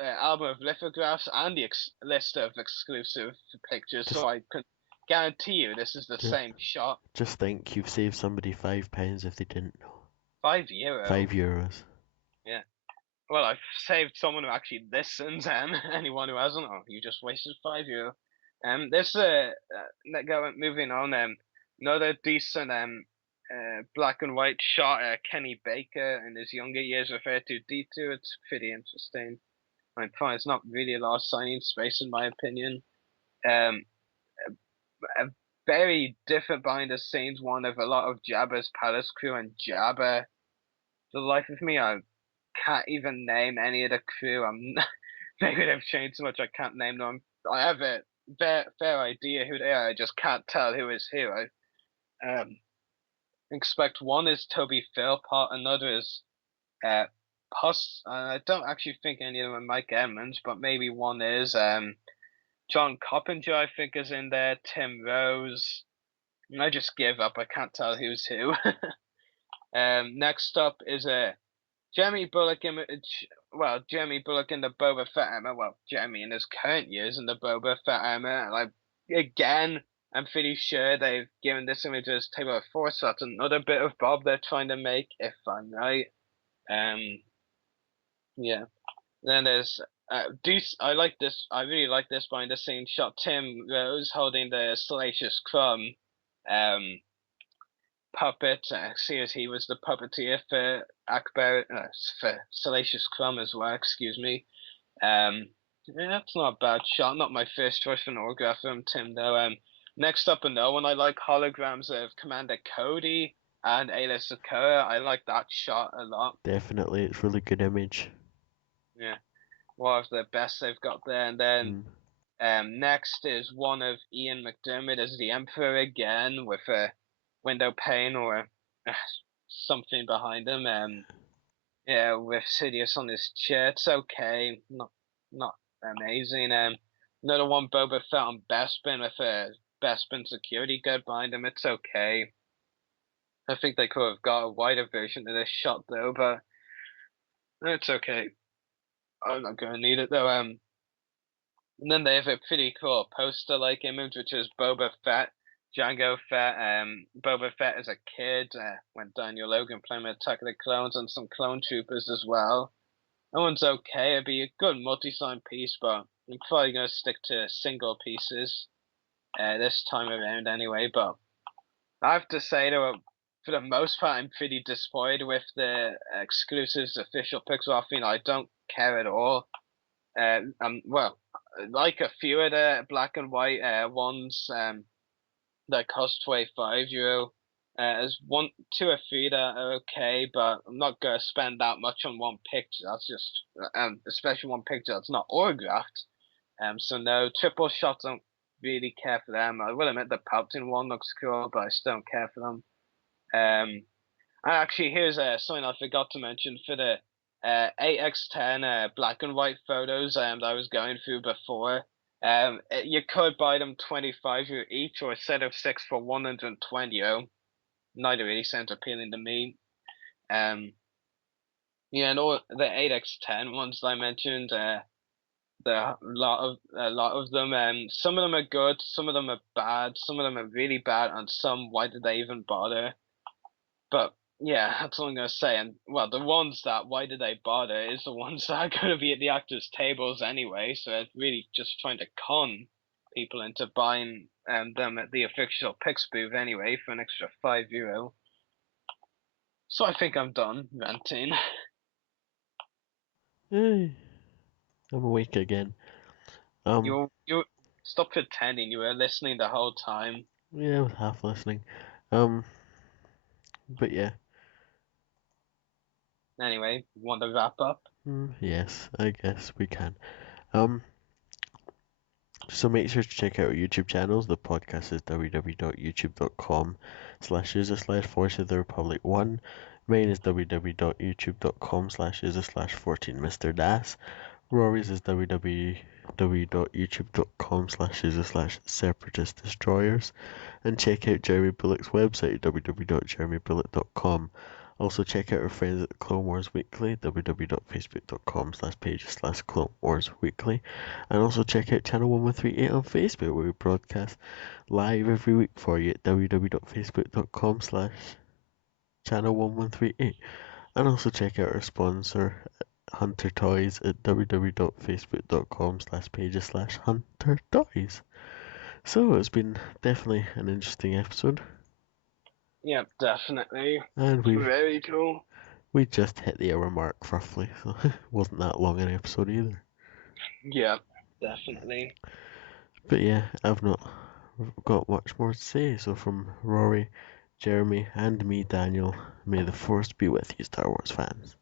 album of lithographs and the list of exclusive pictures, so I can guarantee you this is the same shot. Just think, you've saved somebody £5 if they didn't know. €5? €5. Yeah. Well, I've saved someone who actually listens, and anyone who hasn't, you just wasted €5. This moving on, another decent black and white shot. Kenny Baker in his younger years referred to D2. It's pretty interesting. I mean, fine, it's not really a lot of signing space in my opinion. A very different behind the scenes one of a lot of Jabba's palace crew and Jabba. For the life of me, I can't even name any of the crew. Maybe they've changed so much I can't name them. I have a fair idea who they are. I just can't tell who is who. I expect one is Toby Philpott, another is I don't actually think any of them are Mike Edmonds, but maybe one is. John Coppinger, I think, is in there. Tim Rose. I just give up. I can't tell who's who. Next up is Jeremy Bulloch image. Well, Jeremy Bulloch in the Boba Fett armor. Well, Jeremy in his current years in the Boba Fett armor. I'm pretty sure they've given this image as table of 4, so that's another bit of bob they're trying to make, if I'm right. Yeah. Then there's I really like this behind the scenes shot. Tim Rose holding the Salacious Crumb puppet. See as he was the puppeteer for for Salacious Crumb as well. Excuse me. Yeah, that's not a bad shot. Not my first choice for an autograph from Tim though. Next up, I like holograms of Commander Cody. and Ayla Sakura. I like that shot a lot. Definitely, it's really good image. Yeah, one of the best they've got there. And then next is one of Ian McDermott as the Emperor again, with a window pane or something behind him. Yeah, with Sidious on his chair. It's okay, not amazing. Another one, Boba Fett on Bespin with a Bespin security guard behind him. It's okay. I think they could have got a wider version of this shot though, but it's okay. I'm not gonna need it though. And then they have a pretty cool poster-like image, which is Boba Fett, Jango Fett, Boba Fett as a kid, when Daniel Logan playing Attack of the Clones, and some clone troopers as well. That one's okay. It'd be a good multi-sign piece, but I'm probably gonna stick to single pieces this time around anyway. But I have to say though, for the most part, I'm pretty disappointed with the exclusives official pixel offering. I don't care at all. Well, like a few of the black and white ones that cost €25. There's two or three that are okay, but I'm not gonna spend that much on one picture. That's just, especially one picture that's not autographed. So no, triple shots, don't really care for them. I will admit the Palpatine one looks cool, but I still don't care for them. And actually, here's something I forgot to mention for the 8x10 black and white photos that I was going through before. You could buy them €25 each, or a set of 6 for €120. Neither really sounds appealing to me. Yeah, and all the 8x10 ones I mentioned, a lot of them. Some of them are good, some of them are bad, some of them are really bad, and some, why did they even bother? But yeah, that's all I'm gonna say. And well, the ones that why did they bother is the ones that are gonna be at the actors' tables anyway. So it's really just trying to con people into buying them at the official Pix booth anyway for an extra €5. So I think I'm done ranting. Hey, I'm awake again. You stop pretending you were listening the whole time. Yeah, I was half listening. But yeah. Anyway, want to wrap up? Yes, I guess we can. So make sure to check out our YouTube channels. The podcast is www.youtube.com/user/Voice of the Republic 1. Mine is www.youtube.com/user/14Mr. Rory's is www.youtube.com/user/Separatist Destroyers. And check out Jeremy Bulloch's website, www.jeremybulloch.com. Also check out our friends at Clone Wars Weekly, www.facebook.com/pages/Clone Wars Weekly. And also check out Channel 1138 on Facebook, where we broadcast live every week for you at www.facebook.com/channel1138. And also check out our sponsor, Hunter Toys, at www.facebook.com/pages/Hunter Toys. So it's been definitely an interesting episode. Yep, definitely. And very cool. We just hit the hour mark roughly, so it wasn't that long an episode either. Yeah, definitely. But yeah, I've not got much more to say. So from Rory, Jeremy, and me, Daniel, may the Force be with you, Star Wars fans.